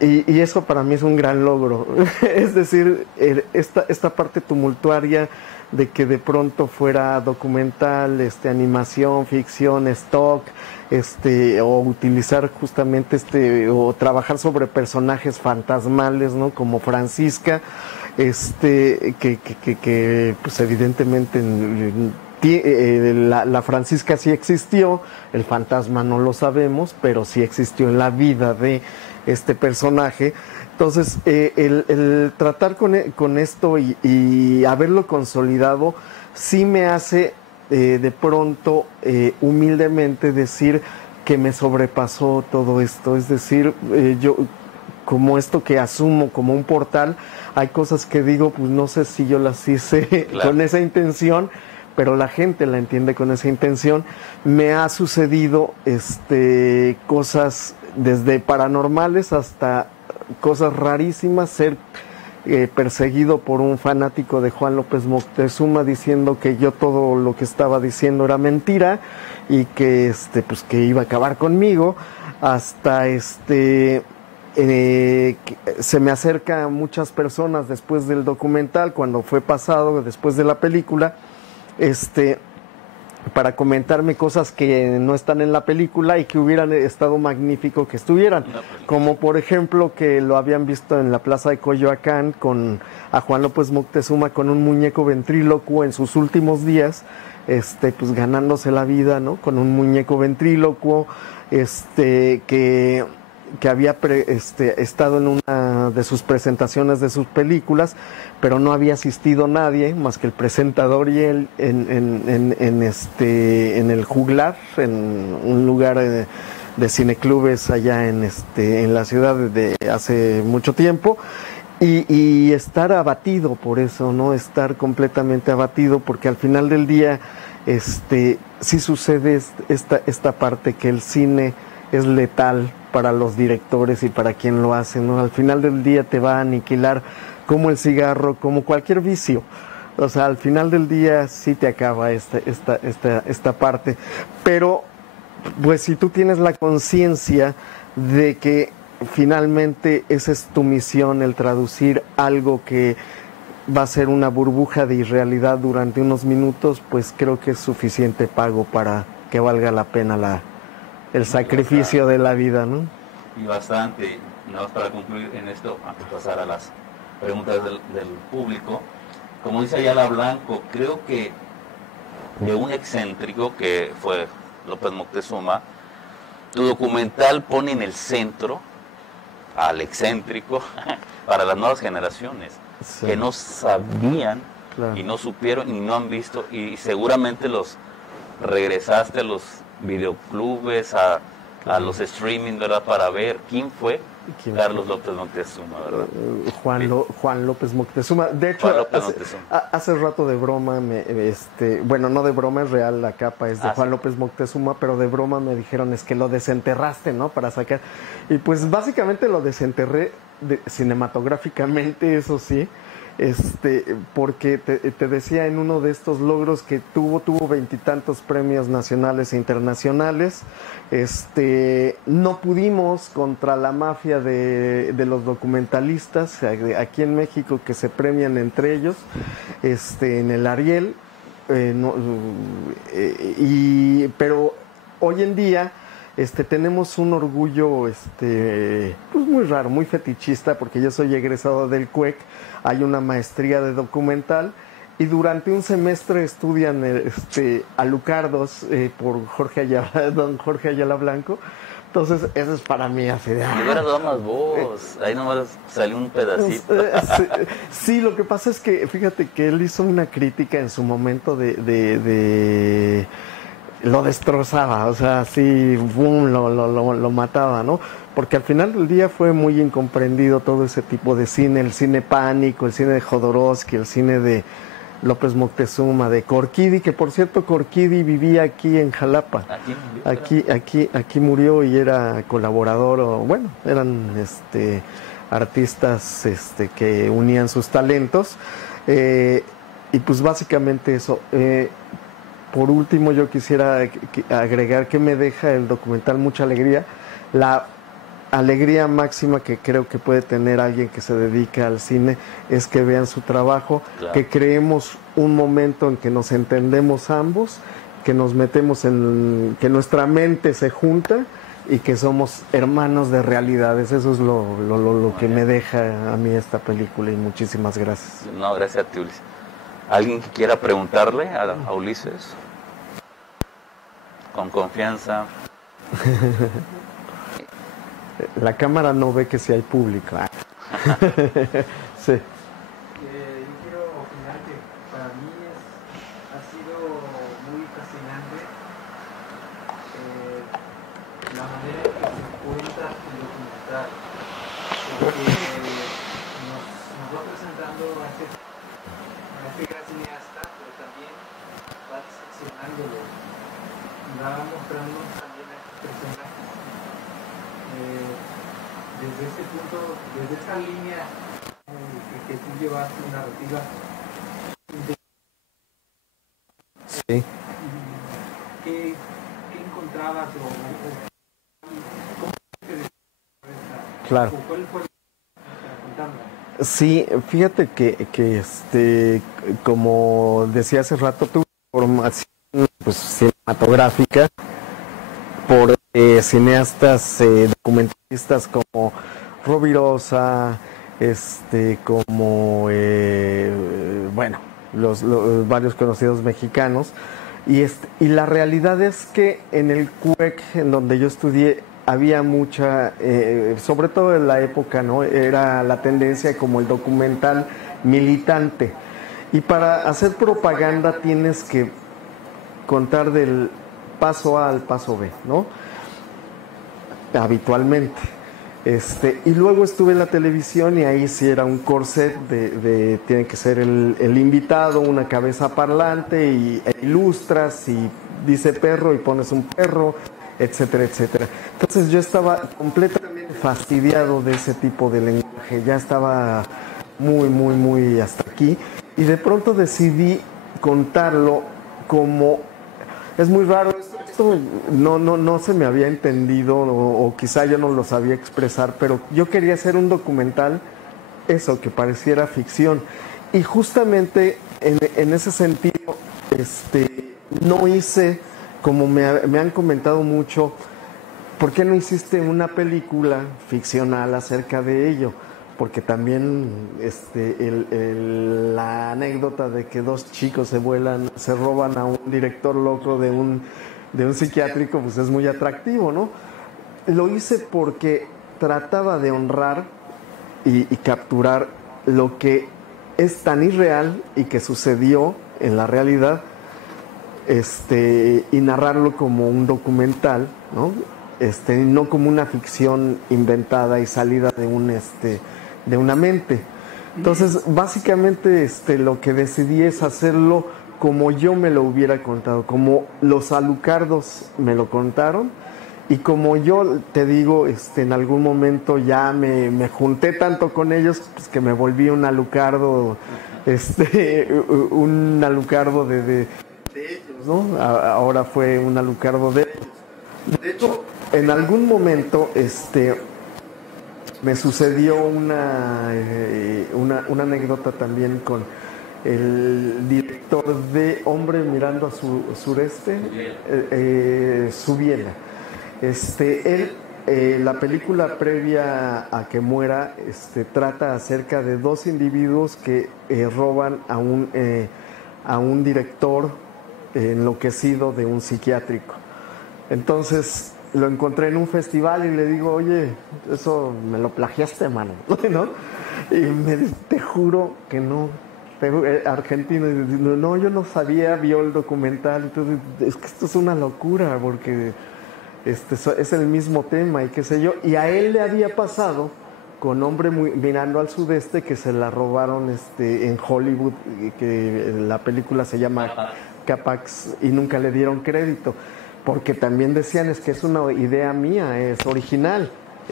Y eso para mí es un gran logro. Es decir, esta parte tumultuaria de que de pronto fuera documental, animación, ficción, stock, o utilizar justamente o trabajar sobre personajes fantasmales, ¿no? Como Francisca, que pues evidentemente la Francisca sí existió, el fantasma no lo sabemos, pero sí existió en la vida de este personaje. Entonces, el tratar con esto y haberlo consolidado, sí me hace de pronto, humildemente decir que me sobrepasó todo esto. Es decir, yo, como esto que asumo como un portal, hay cosas que digo, pues no sé si yo las hice Claro. con esa intención, pero la gente la entiende con esa intención. Me ha sucedido cosas desde paranormales hasta cosas rarísimas, ser perseguido por un fanático de Juan López Moctezuma diciendo que yo todo lo que estaba diciendo era mentira y que pues que iba a acabar conmigo, hasta que se me acercan muchas personas después del documental, cuando fue pasado, después de la película, para comentarme cosas que no están en la película y que hubieran estado magnífico que estuvieran, como por ejemplo que lo habían visto en la plaza de Coyoacán a Juan López Moctezuma con un muñeco ventrílocuo en sus últimos días, pues ganándose la vida, ¿no? Con un muñeco ventrílocuo, que había estado en una de sus presentaciones de sus películas, pero no había asistido nadie más que el presentador y él en el Juglar, en un lugar de cineclubes allá en la ciudad de hace mucho tiempo, y estar abatido por eso, ¿no? Estar completamente abatido, porque al final del día sí sucede esta parte que el cine es letal para los directores y para quien lo hace, ¿no? Al final del día te va a aniquilar, como el cigarro, como cualquier vicio. O sea, al final del día sí te acaba esta parte. Pero, pues si tú tienes la conciencia de que finalmente esa es tu misión, el traducir algo que va a ser una burbuja de irrealidad durante unos minutos, pues creo que es suficiente pago para que valga la pena el sacrificio de la vida, ¿no? Y bastante. Nada más para concluir en esto, antes de pasar a las preguntas del público. Como dice Ayala Blanco, creo que de un excéntrico que fue López Moctezuma, tu documental pone en el centro al excéntrico para las nuevas generaciones, sí, que no sabían, claro, y no supieron y no han visto, y seguramente los regresaste a los videoclubes, a los streaming, ¿verdad? Para ver quién fue Carlos López Moctezuma, ¿verdad? Juan López Moctezuma. De hecho, hace rato de broma, bueno, no de broma, es real, la capa es de Juan López Moctezuma, pero de broma me dijeron es que lo desenterraste, ¿no? Para sacar. Y pues básicamente lo desenterré cinematográficamente, eso sí. Porque te decía en uno de estos logros que tuvo 20 premios nacionales e internacionales. No pudimos contra la mafia de los documentalistas aquí en México, que se premian entre ellos, en el Ariel, pero hoy en día tenemos un orgullo pues muy raro, muy fetichista, porque yo soy egresado del CUEC. Hay una maestría de documental y durante un semestre estudian Alucardos por don Jorge Ayala Blanco. Entonces eso es para mí así de... Y hubiera dado más voz, ahí nomás salió un pedacito. Sí, lo que pasa es que fíjate que él hizo una crítica en su momento de lo destrozaba, o sea, así, boom, lo mataba, ¿no? Porque al final del día fue muy incomprendido todo ese tipo de cine, el cine pánico, el cine de Jodorowsky, el cine de López Moctezuma, de Corquidi, que por cierto Corquidi vivía aquí en Jalapa. Aquí murió y era colaborador, bueno, eran artistas que unían sus talentos, y pues básicamente eso. Por último, yo quisiera agregar que me deja el documental mucha alegría, la alegría máxima que creo que puede tener alguien que se dedica al cine es que vean su trabajo, claro, que creemos un momento en que nos entendemos ambos, que nos metemos que nuestra mente se junta y que somos hermanos de realidades. Eso es lo que me deja a mí esta película, y muchísimas gracias. No, gracias a ti, Ulises. ¿Alguien que quiera preguntarle a Ulises? Con confianza. La cámara no ve que si hay público. Sí. Yo quiero opinar que para mí ha sido muy fascinante la manera en que se cuenta el documental, porque nos va presentando a este gran cineasta, pero también va diseccionándolo y va mostrando también a estos personajes. Desde este punto, desde esta línea que tú llevaste narrativa, sí, ¿qué encontrabas cómo te describes? Claro. ¿Cuál fue para contarla? Sí, fíjate que como decía hace rato, tuve formación pues cinematográfica por cineastas documentalistas como Rovirosa, como bueno, los varios conocidos mexicanos, y la realidad es que en el CUEC, en donde yo estudié, había mucha, sobre todo en la época, ¿no? Era la tendencia como el documental militante, y para hacer propaganda tienes que contar del paso A al paso B, ¿no? Habitualmente. Y luego estuve en la televisión y ahí sí era un corset tiene que ser el invitado, una cabeza parlante, e ilustras y dice perro y pones un perro, etcétera, etcétera. Entonces yo estaba completamente fastidiado de ese tipo de lenguaje, ya estaba muy hasta aquí. Y de pronto decidí contarlo como... Es muy raro, esto no se me había entendido o quizá yo no lo sabía expresar, pero yo quería hacer un documental, eso, que pareciera ficción. Y justamente en ese sentido, no hice, como me han comentado mucho, ¿por qué no hiciste una película ficcional acerca de ello? Porque también la anécdota de que dos chicos se roban a un director loco de un psiquiátrico, pues es muy atractivo, ¿no? Lo hice porque trataba de honrar y capturar lo que es tan irreal y que sucedió en la realidad, y narrarlo como un documental, ¿no? No como una ficción inventada y salida de una mente. Entonces, básicamente, lo que decidí es hacerlo como yo me lo hubiera contado, como los Alucardos me lo contaron, y como yo te digo, en algún momento ya me junté tanto con ellos, pues que me volví un Alucardo, un Alucardo de ellos, ¿no? Ahora fue un Alucardo de ellos. De hecho, en algún momento, me sucedió una anécdota también con el director de Hombre mirando a su sureste, Subiela. La película previa a que muera, trata acerca de dos individuos que roban a un director enloquecido de un psiquiátrico. Entonces lo encontré en un festival y le digo, oye, eso me lo plagiaste, mano, ¿no? Y te juro que no. Argentino, no, yo no sabía, vio el documental, entonces es que esto es una locura porque es el mismo tema y qué sé yo. Y a él le había pasado con Hombre mirando al sudeste, que se la robaron en Hollywood, que la película se llama Capax y nunca le dieron crédito, porque también decían es que es una idea mía, es original,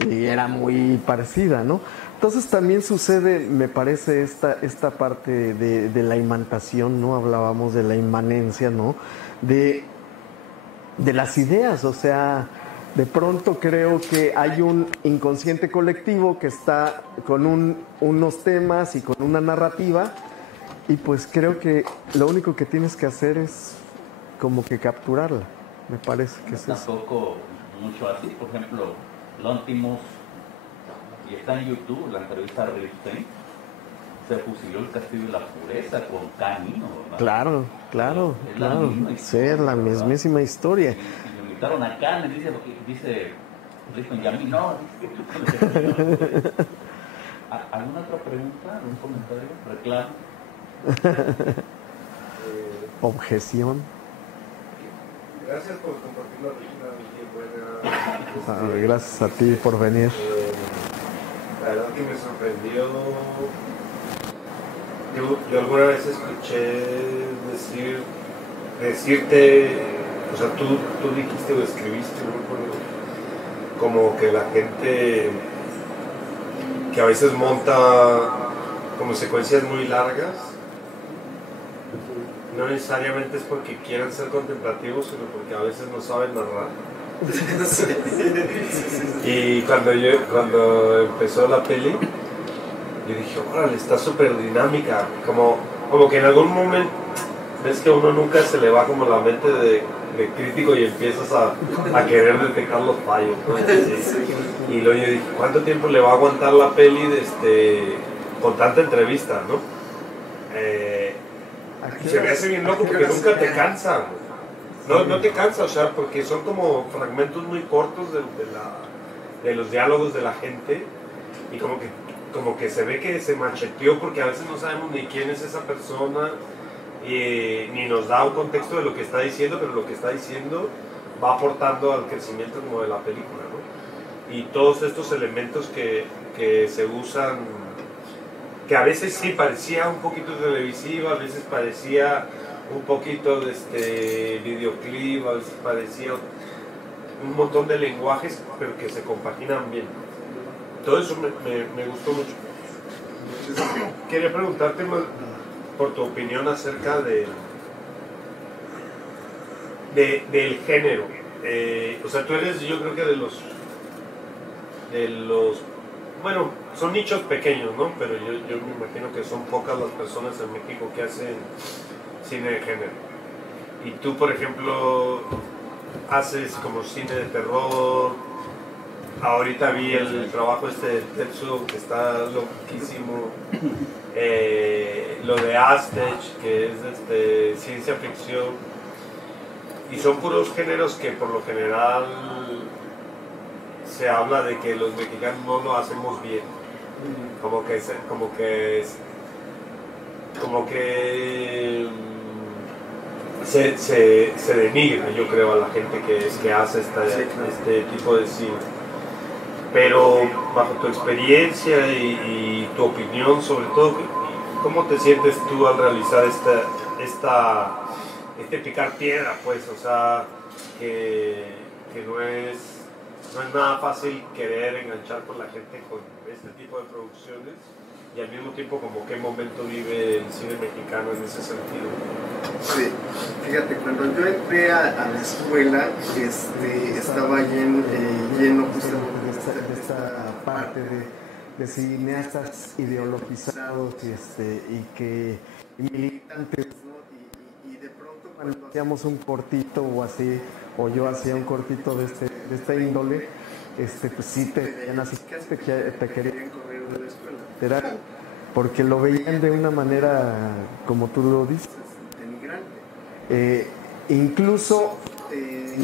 y era muy parecida, ¿no? Entonces también sucede, me parece, esta parte de la imantación, ¿no? Hablábamos de la inmanencia, ¿no? De las ideas, o sea, de pronto creo que hay un inconsciente colectivo que está con unos temas y con una narrativa, y pues creo que lo único que tienes que hacer es como que capturarla. Me parece que es eso. Tampoco mucho así, por ejemplo, Lontimos, y está en YouTube la entrevista a Ripstein, se fusiló el Castillo de la Pureza con Canino, ¿verdad? Claro. Sí, es la mismísima historia. Y me invitaron a Cannes, dice Ripstein, y a mí no. ¿Alguna otra pregunta? ¿Algún comentario? ¿Reclamo? Objeción. Gracias por compartir la película. Gracias a ti por venir. La verdad que me sorprendió. Yo alguna vez escuché decirte, o sea, tú dijiste o escribiste, no me acuerdo, como que la gente que a veces monta como secuencias muy largas, no necesariamente es porque quieran ser contemplativos, sino porque a veces no saben narrar. Y cuando empezó la peli, yo dije, órale, está súper dinámica, como que en algún momento ves que a uno nunca se le va como la mente de crítico y empiezas a querer detectar los fallos, ¿no? Y luego yo dije, ¿cuánto tiempo le va a aguantar la peli con tanta entrevista, ¿no? Se me hace bien loco porque nunca te cansa. No te cansa, o sea, porque son como fragmentos muy cortos de los diálogos de la gente, y como que se ve que se macheteó porque a veces no sabemos ni quién es esa persona, ni nos da un contexto de lo que está diciendo, pero lo que está diciendo va aportando al crecimiento como de la película, ¿no? Y todos estos elementos que se usan, que a veces sí parecía un poquito televisivo, a veces parecía un poquito de videoclip, a veces parecía un montón de lenguajes, pero que se compaginan bien. Todo eso me gustó mucho. Quería preguntarte, por tu opinión acerca del género. O sea, tú eres, yo creo que de los, bueno, son nichos pequeños, ¿no? Pero yo me imagino que son pocas las personas en México que hacen cine de género. Y tú, por ejemplo, haces como cine de terror. Ahorita vi el trabajo de Tetsuo, que está loquísimo. Lo de Aztec, que es ciencia ficción. Y son puros géneros que por lo general se habla de que los mexicanos no lo hacemos bien. Como que se denigra, yo creo, a la gente que hace este tipo de cine. Pero bajo tu experiencia y tu opinión sobre todo, ¿cómo te sientes tú al realizar este picar piedra, pues? O sea, que no es nada fácil querer enganchar con la gente con este tipo de producciones, y al mismo tiempo como qué momento vive el cine mexicano en ese sentido. Sí, fíjate, cuando yo entré a la escuela, estaba lleno justamente de esta parte de cineastas ideologizados y militantes, ¿no? Y de pronto cuando hacíamos un cortito o así, o yo hacía un cortito de esta índole, pues sí te veían así, te querían correr de la escuela, literal, porque lo veían de una manera, como tú lo dices, denigrante. Incluso,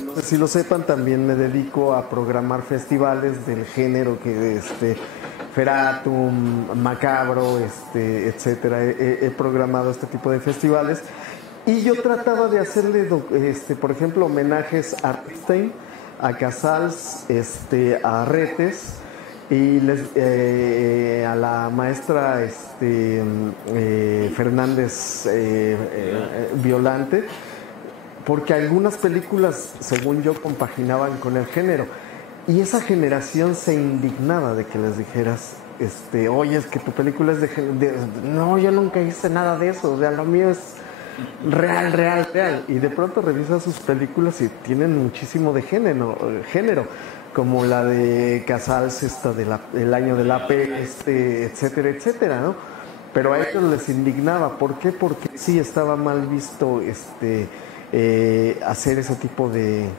no sé si lo sepan, también me dedico a programar festivales del género que Feratum, Macabro, etcétera. He programado este tipo de festivales y yo trataba de hacerle, por ejemplo, homenajes a Epstein, a Casals, a Retes y a la maestra Fernández Violante, porque algunas películas, según yo, compaginaban con el género. Y esa generación se indignaba de que les dijeras, oye, es que tu película es de género. No, yo nunca hice nada de eso, o sea, lo mío es real. Y de pronto revisas sus películas y tienen muchísimo de género, como la de Casals, El año de la peste, etcétera, ¿no? Pero a ellos les indignaba. ¿Por qué? Porque sí estaba mal visto hacer ese tipo de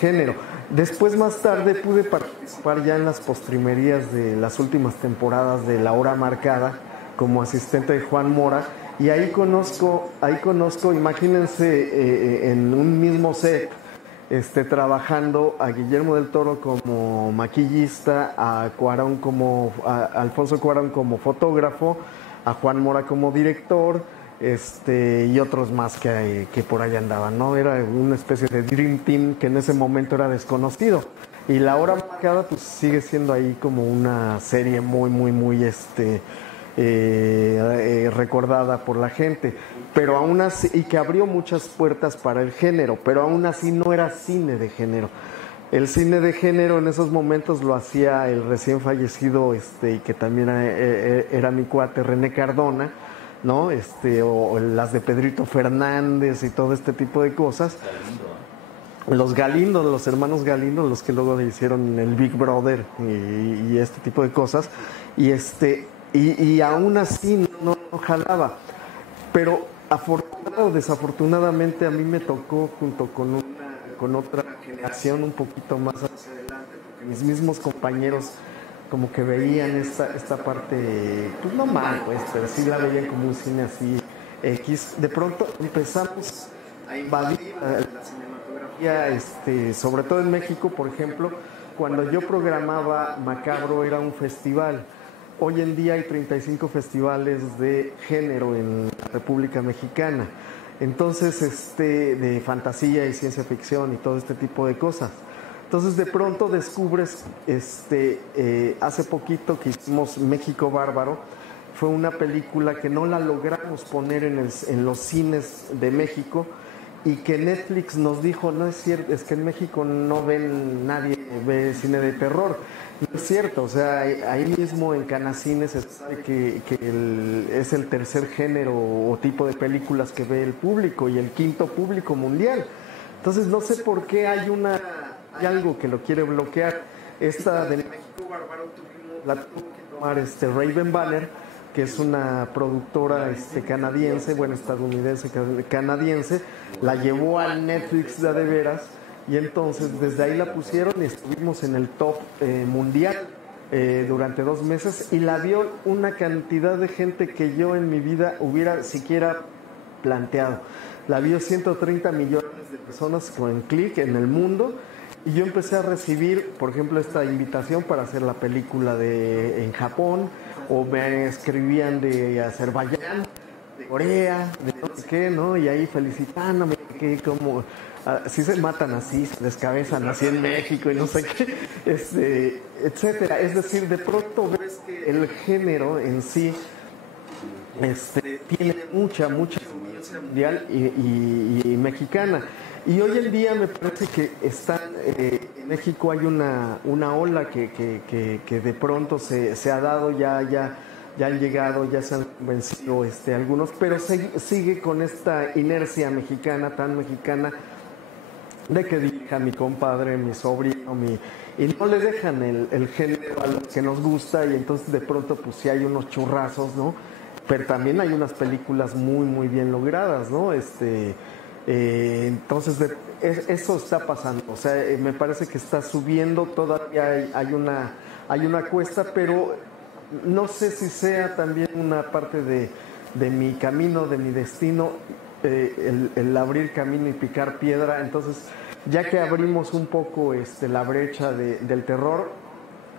género. Después, más tarde, pude participar ya en las postrimerías de las últimas temporadas de La Hora Marcada como asistente de Juan Mora, y ahí conozco, imagínense, en un mismo set, trabajando a Guillermo del Toro como maquillista, a Alfonso Cuarón como fotógrafo, a Juan Mora como director, y otros más que por ahí andaban, ¿no? Era una especie de Dream Team que en ese momento era desconocido. Y La Hora Marcada pues sigue siendo ahí como una serie muy recordada por la gente, pero aún así, y que abrió muchas puertas para el género, pero aún así no era cine de género. El cine de género en esos momentos lo hacía el recién fallecido, y que también era mi cuate, René Cardona, ¿no? O las de Pedrito Fernández y todo este tipo de cosas. Los Galindo, los hermanos Galindo, los que luego le hicieron el Big Brother y este tipo de cosas. Y aún así no jalaba. Pero desafortunadamente a mí me tocó, junto con otra generación un poquito más hacia adelante, porque mis mismos compañeros como que veían esta parte, pues no mal, pues, pero sí la veían como un cine así X. De pronto empezamos a invadir la cinematografía, sobre todo en México, por ejemplo. Cuando yo programaba Macabro era un festival. Hoy en día hay 35 festivales de género en la República Mexicana. Entonces, de fantasía y ciencia ficción y todo este tipo de cosas. Entonces, de pronto descubres, hace poquito que hicimos México Bárbaro, fue una película que no la logramos poner en los cines de México, y que Netflix nos dijo, no es cierto, es que en México no ven, nadie ve cine de terror. No es cierto, o sea, ahí mismo en Canacines se sabe que es el tercer género o tipo de películas que ve el público y el quinto público mundial. Entonces no sé por qué hay algo que lo quiere bloquear. Esta de México Bárbaro la tuvo que tomar Raven Banner, que es una productora canadiense, bueno, estadounidense, canadiense, la llevó al Netflix de veras, y entonces desde ahí la pusieron y estuvimos en el top mundial durante 2 meses, y la vio una cantidad de gente que yo en mi vida hubiera siquiera planteado. La vio 130 millones de personas con clic en el mundo, y yo empecé a recibir, por ejemplo, esta invitación para hacer la película en Japón, o me escribían de Azerbaiyán, de Corea, de no sé qué, ¿no? Y ahí felicitándome, que como así se matan así, se descabezan así en México y no sé qué, etcétera. Es decir, de pronto ves que el género en sí tiene mucha audiencia mundial y mexicana. Y hoy en día me parece que en México hay una ola que de pronto se ha dado, ya han llegado, ya se han convencido algunos, pero sigue con esta inercia mexicana, tan mexicana, de que dirija mi compadre, mi sobrino, y no le dejan el género a lo que nos gusta, y entonces de pronto pues sí hay unos churrazos, ¿no? Pero también hay unas películas muy, muy bien logradas, ¿no? Entonces eso está pasando, o sea, me parece que está subiendo, todavía hay una cuesta, pero no sé si sea también una parte de mi camino, de mi destino, el abrir camino y picar piedra. Entonces, ya que abrimos un poco la brecha del terror,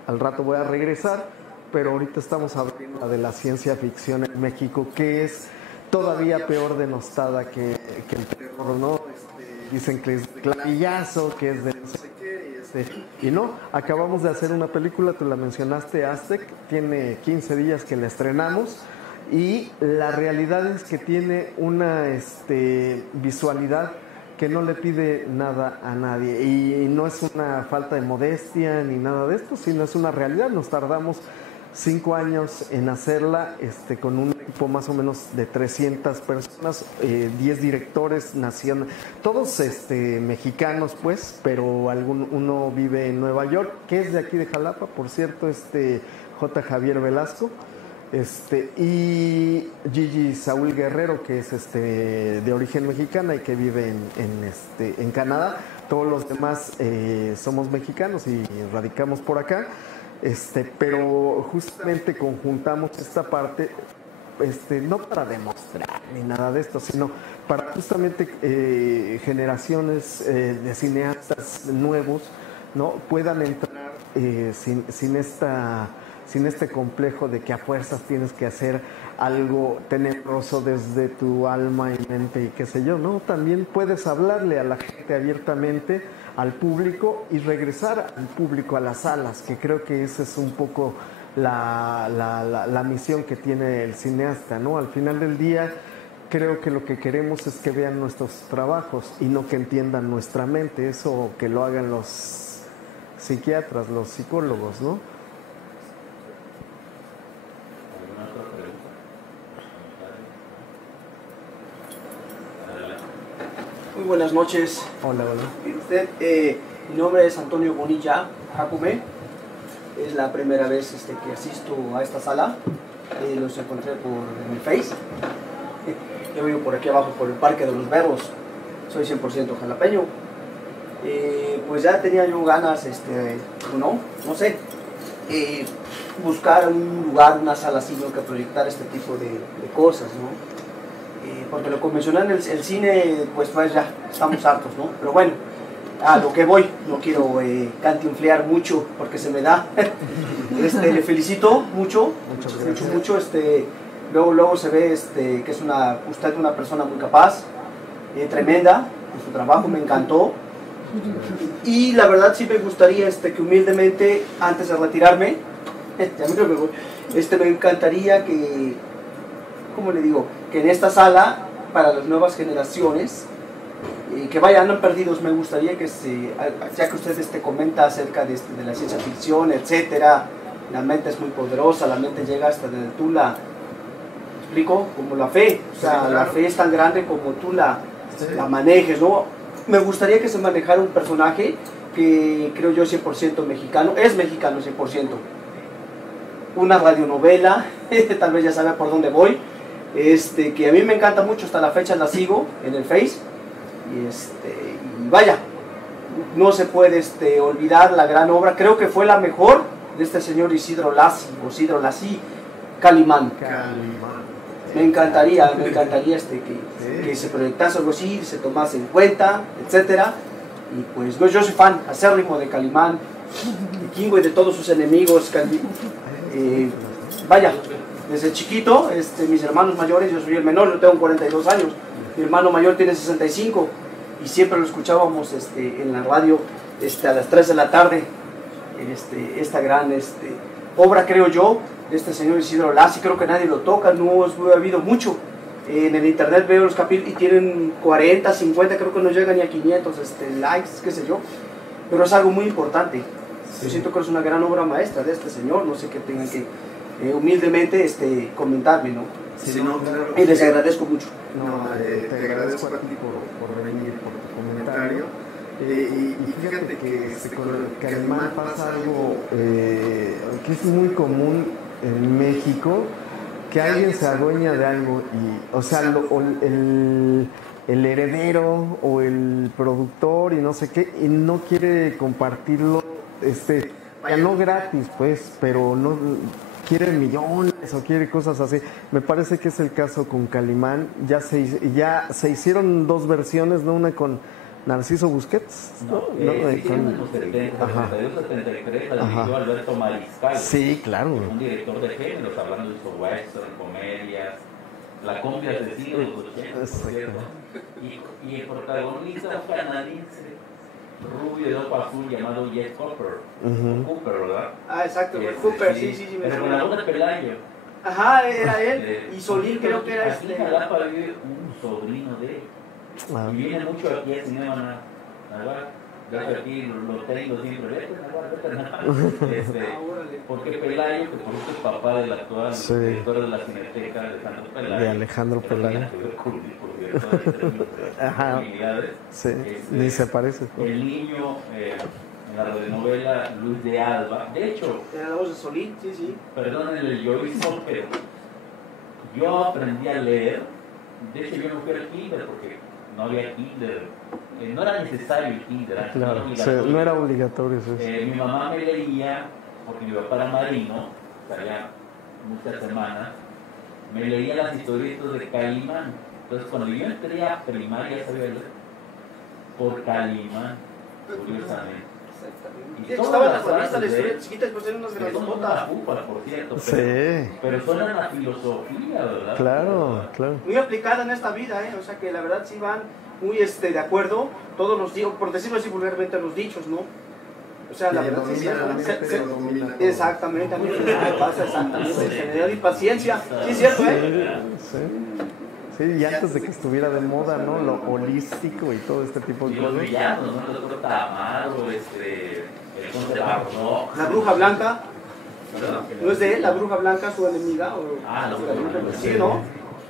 al rato voy a regresar, pero ahorita estamos abriendo la de la ciencia ficción en México, que es todavía peor denostada que el terror, ¿no? Dicen que es clavillazo, que es de no sé qué, y no, acabamos de hacer una película, tú la mencionaste, Aztec, tiene 15 días que la estrenamos, y la realidad es que tiene una visualidad que no le pide nada a nadie, y no es una falta de modestia ni nada de esto, sino es una realidad. Nos tardamos 5 años en hacerla, con un equipo más o menos de 300 personas, 10 directores nacionales, todos mexicanos pues, pero uno vive en Nueva York, que es de aquí de Jalapa, por cierto, J. Javier Velasco, y Gigi Saúl Guerrero, que es de origen mexicana y que vive en Canadá. Todos los demás somos mexicanos y radicamos por acá. Pero justamente conjuntamos esta parte, no para demostrar ni nada de esto, sino para justamente generaciones de cineastas nuevos, ¿no?, puedan entrar sin este complejo de que a fuerzas tienes que hacer algo tenebroso desde tu alma y mente y qué sé yo, ¿no? También puedes hablarle a la gente abiertamente, al público, y regresar al público a las salas, que creo que esa es un poco la misión que tiene el cineasta, ¿no? Al final del día, creo que lo que queremos es que vean nuestros trabajos y no que entiendan nuestra mente, eso que lo hagan los psiquiatras, los psicólogos, ¿no? Muy buenas noches. Hola. Usted, mi nombre es Antonio Bonilla Jacume. Es la primera vez que asisto a esta sala. Los encontré por mi Face. Yo vivo por aquí abajo, por el Parque de los Berros. Soy 100% jalapeño. Pues ya tenía yo ganas, no sé, buscar un lugar, una sala así, ¿no?, que proyectar este tipo de cosas, ¿no? Porque lo convencional en el cine, pues ya estamos hartos, ¿no? Pero bueno, a lo que voy, no quiero cantinflear mucho porque se me da. Le felicito mucho, mucho. Luego se ve que es usted una persona muy capaz, tremenda en su trabajo, me encantó. Y la verdad sí me gustaría que humildemente, antes de retirarme, me encantaría que, ¿cómo le digo?, que en esta sala, para las nuevas generaciones, que vayan, andan perdidos. Me gustaría que ya que usted comenta acerca de la ciencia ficción, etcétera, la mente es muy poderosa, la mente llega hasta donde tú la, ¿me explico? Como la fe, o sea, sí, claro. La fe es tan grande como tú la manejes, ¿no? Me gustaría que se manejara un personaje que creo yo 100% mexicano, es mexicano 100%. Una radionovela, tal vez ya sabe por dónde voy, que a mí me encanta mucho, hasta la fecha la sigo en el Face, y vaya, no se puede olvidar la gran obra, creo que fue la mejor de este señor Isidro Lacy, Calimán. Me encantaría que se proyectase algo así, se tomase en cuenta, etcétera. Y pues yo soy fan acérrimo de Calimán, de Kingo y de todos sus enemigos. Vaya, desde chiquito, mis hermanos mayores, yo soy el menor, yo tengo 42 años, mi hermano mayor tiene 65, y siempre lo escuchábamos en la radio a las 3 de la tarde, esta gran obra, creo yo, de este señor Isidro Lacy. Creo que nadie lo toca, no ha habido mucho. En el internet veo los capítulos y tienen 40, 50, creo que no llegan ni a 500 likes, qué sé yo, pero es algo muy importante. Sí. Yo siento que es una gran obra maestra de este señor, no sé qué tengan que humildemente comentarme, ¿no? Sí, no, claro. Y les agradezco mucho. No, te agradezco a ti por venir, por tu comentario. Y fíjate que con Calimán pasa algo que es muy común en México, que alguien se adueña de algo y, o sea, el heredero o el productor y no sé qué, y no quiere compartirlo, ya no gratis, pues, pero no quiere millones o quiere cosas así. Me parece que es el caso con Calimán. Ya se hicieron dos versiones, ¿no? Una con Narciso Busquets, ¿no? Sí, en los 70, 72, 73, la dirigió Alberto Mariscal. Sí, claro. Un director de géneros, hablando de su western, comedias, la comedia asesina de los 80, por cierto. Y el protagonista es canadiense, rubio de ojo azul, llamado Jeff Cooper. Cooper, ¿verdad? Ah, exacto, Cooper, sí. Pero con la voz de Pelayo. Ajá, era él. Y Solín creo que era Aquí en Jalapa vive un sobrino de él. Y viene mucho aquí al cinema Navarra. Yo aquí lo tengo siempre, porque Pelayo, que por eso es papá del actual director de la Cineteca, Alejandro Pelayo. De Alejandro Pelayo. Ajá. Sí, ni se parece. El niño, en la radionovela Luis de Alba, de hecho. Era la voz de Solín, sí. Perdónenle, yo hizo, pero yo aprendí a leer. De hecho, yo no fui al kinder porque no había kinder, no era necesario el kinder, claro, no era obligatorio. Mi mamá me leía, porque mi papá era marino, salía muchas semanas, me leía las historietas de Calimán. Entonces cuando yo entré a primaria, sabía leer por Calimán, curiosamente. Y estaban las revistas de historietas chiquitas, después eran unas grandototas. Por cierto, sí. Pero suena la filosofía, ¿verdad? Claro. Muy aplicada en esta vida, o sea que la verdad sí van muy de acuerdo, todos los dichos, por decirlo así vulgarmente, los dichos, ¿no? O sea, la verdad sí exactamente, a mí me pasa exactamente, generar impaciencia, sí es cierto, Sí, y antes de que estuviera de moda, ¿no? Lo holístico y todo este tipo de cosas. Los villanos, ¿no? El Tamaro, el Conde Barro, La Bruja Blanca. ¿No es de él, la Bruja Blanca, su enemiga? La Bruja Blanca. Sí, ¿no?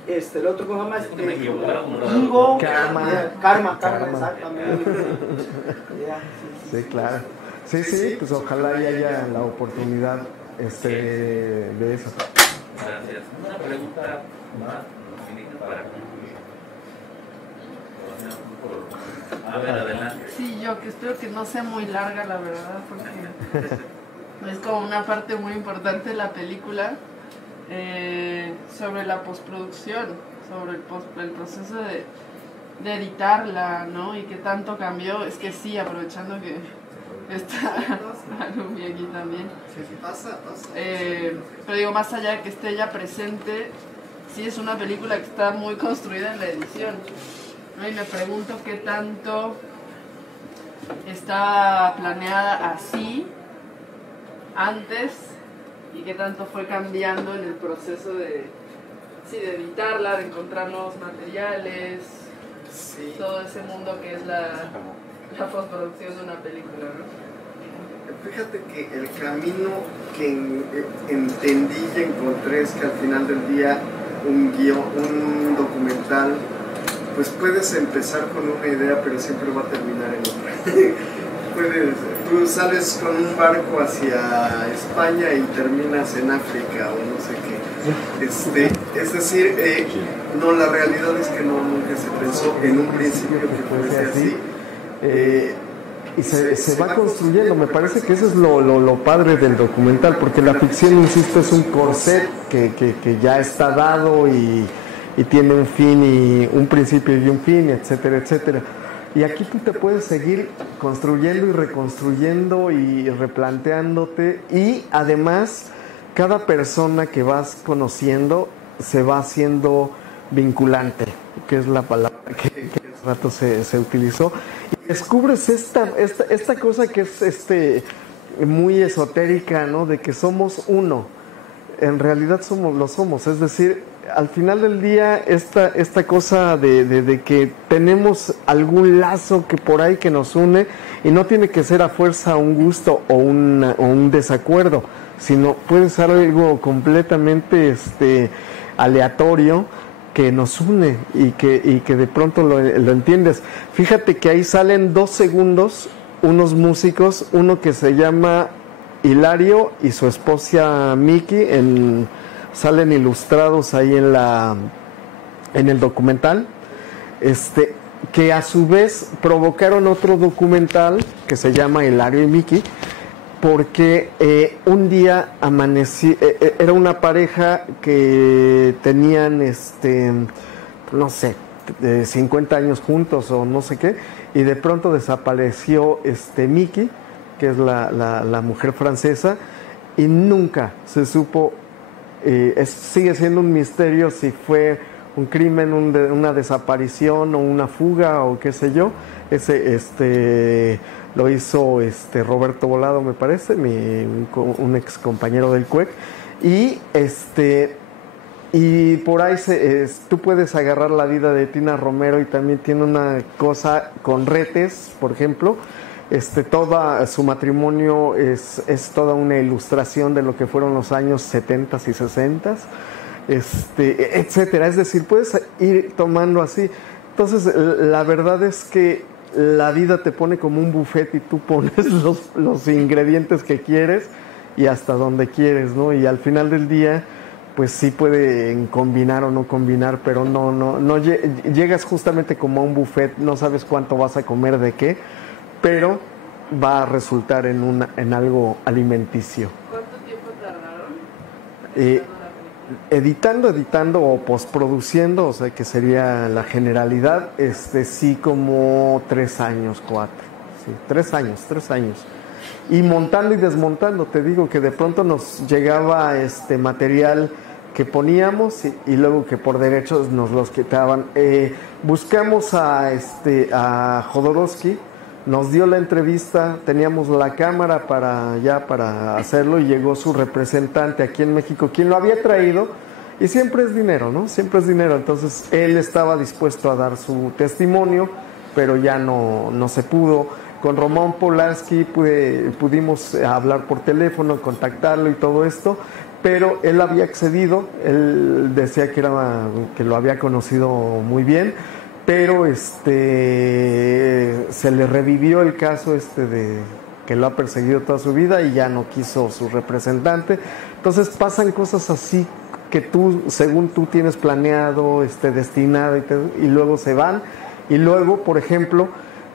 El otro, ¿cómo se llama? Kingo. Karma, exactamente. Sí, claro. Sí, pues ojalá haya la oportunidad de eso. Gracias. Una pregunta más. A ver, adelante. Sí, yo que espero que no sea muy larga, la verdad, porque es como una parte muy importante de la película, sobre la postproducción, sobre el proceso de editarla, ¿no? Y qué tanto cambió. Es que sí, aprovechando que está Alumi aquí también. Pero digo, más allá de que esté ella presente, sí es una película que está muy construida en la edición, ¿no? Y me pregunto qué tanto está planeada así antes y qué tanto fue cambiando en el proceso de editarla, de encontrar nuevos materiales, Sí. todo ese mundo que es la postproducción de una película, ¿no? Fíjate que el camino que entendí y encontré es que al final del día un documental, pues puedes empezar con una idea pero siempre va a terminar en otra. Tú sales con un barco hacia España y terminas en África o no sé qué. Es decir, no, la realidad es que nunca se pensó en un principio que fuese así. Y se va construyendo. Me parece que eso es lo padre del documental, porque la ficción, insisto, es un corset que ya está dado y tiene un fin y un principio y un fin, etcétera, etcétera. Y aquí tú te puedes seguir construyendo y reconstruyendo y replanteándote, y además cada persona que vas conociendo se va haciendo vinculante, que es la palabra que hace rato se utilizó. Descubres esta cosa que es muy esotérica, ¿no? De que somos uno. En realidad lo somos. Es decir, al final del día, esta cosa de que tenemos algún lazo que por ahí que nos une, y no tiene que ser a fuerza un gusto o un desacuerdo, sino puede ser algo completamente aleatorio, que nos une y que de pronto lo entiendes. Fíjate que ahí salen 2 segundos unos músicos, uno que se llama Hilario y su esposa Miki, salen ilustrados ahí en el documental, que a su vez provocaron otro documental que se llama Hilario y Miki, porque un día amanecí, era una pareja que tenían, no sé, 50 años juntos o no sé qué, y de pronto desapareció Miki, que es la mujer francesa, y nunca se supo, sigue siendo un misterio si fue un crimen, una desaparición o una fuga o qué sé yo. Lo hizo Roberto Volado, me parece, un ex compañero del CUEC, y por ahí tú puedes agarrar la vida de Tina Romero, y también tiene una cosa con retes, por ejemplo. Todo su matrimonio es toda una ilustración de lo que fueron los años 70 y 60, etcétera. Es decir, puedes ir tomando así. Entonces, la verdad es que la vida te pone como un buffet y tú pones los ingredientes que quieres y hasta donde quieres, ¿no? Y al final del día, pues sí pueden combinar o no combinar, pero no llegas justamente como a un buffet, no sabes cuánto vas a comer de qué, pero va a resultar en algo alimenticio. ¿Cuánto tiempo tardaron? Editando o postproduciendo, o sea que sería la generalidad, sí, como 3 años, 4, sí, 3 años. Y montando y desmontando, te digo que de pronto nos llegaba material que poníamos y luego que por derechos nos los quitaban. Buscamos a Jodorowsky, nos dio la entrevista, teníamos la cámara para hacerlo, y llegó su representante aquí en México, quien lo había traído, y siempre es dinero, ¿no? Siempre es dinero. Entonces él estaba dispuesto a dar su testimonio, pero ya no se pudo. Con Roman Polanski pudimos hablar por teléfono, contactarlo y todo esto, pero él había accedido. Él decía que lo había conocido muy bien, pero se le revivió el caso de que lo ha perseguido toda su vida, y ya no quiso su representante. Entonces pasan cosas así que según tú tienes planeado, destinado, y luego se van. Y luego, por ejemplo,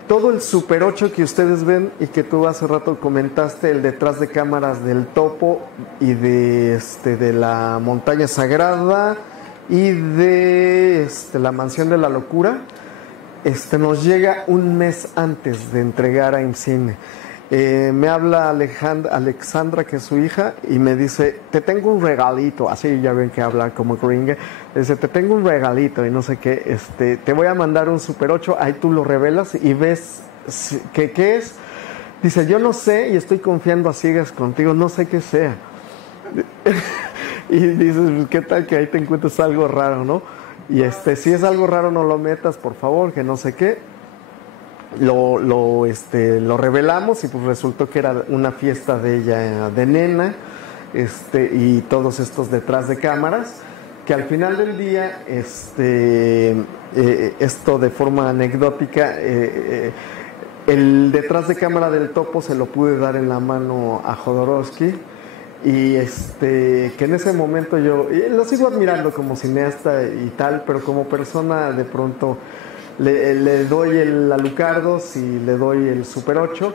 todo el Super 8 que ustedes ven y que tú hace rato comentaste, el detrás de cámaras del Topo y de la Montaña Sagrada y de la Mansión de la Locura, nos llega un mes antes de entregar a IMCINE. Me habla Alexandra, que es su hija, y me dice: te tengo un regalito. Así ya ven que habla como gringa. Dice: te tengo un regalito y no sé qué, te voy a mandar un Super 8, ahí tú lo revelas y ves qué es. Dice: yo no sé y estoy confiando a ciegas contigo, no sé qué sea. Y dices: ¿qué tal que ahí te encuentres algo raro, no? Y si es algo raro no lo metas, por favor, que no sé qué. Lo revelamos y pues resultó que era una fiesta de ella de nena, y todos estos detrás de cámaras, que al final del día, esto de forma anecdótica, el detrás de cámara del Topo se lo pude dar en la mano a Jodorowsky, y que en ese momento yo lo sigo admirando como cineasta y tal, pero como persona de pronto le doy el Alucardos y le doy el Super 8,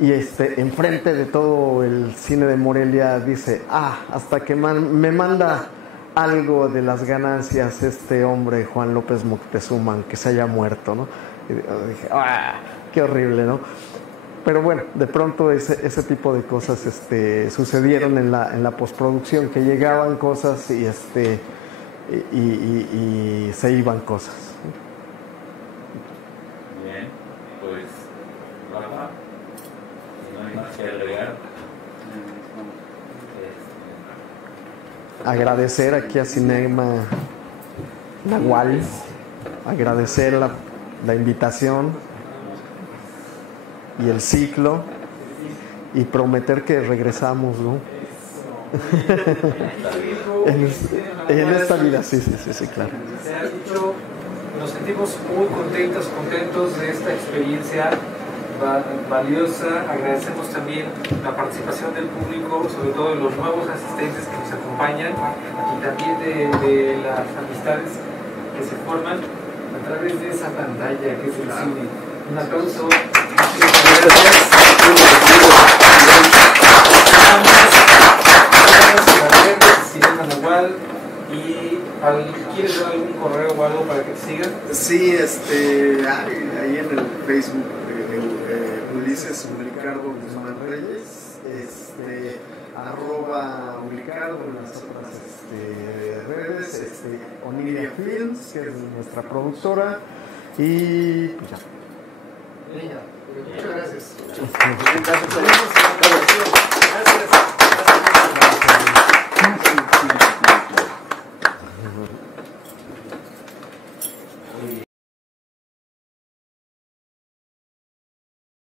y enfrente de todo el cine de Morelia dice, hasta que me manda algo de las ganancias este hombre Juan López Moctezuma, que se haya muerto, ¿no? Y dije, qué horrible, ¿no? Pero bueno, de pronto ese tipo de cosas sucedieron en la postproducción, que llegaban cosas y se iban cosas. Bien, pues Rafa, si no hay más que agregar. Agradecer aquí a Cinema Nahual, agradecer la invitación y el ciclo, y prometer que regresamos, ¿no? en esta vida, sí, claro. Se ha dicho, nos sentimos muy contentos de esta experiencia valiosa. Agradecemos también la participación del público, sobre todo de los nuevos asistentes que nos acompañan, y también de las amistades que se forman a través de esa pantalla que es el cine. Un aplauso. Cinema Nahual. Y ¿quieres dar algún correo o algo para que te sigan? Sí, ahí en el Facebook Ulises Ulicardo Guzmán Reyes, @Ulicardo en las otras redes, Oniria Films, que es nuestra productora, y pues ya. Muchas gracias. Gracias.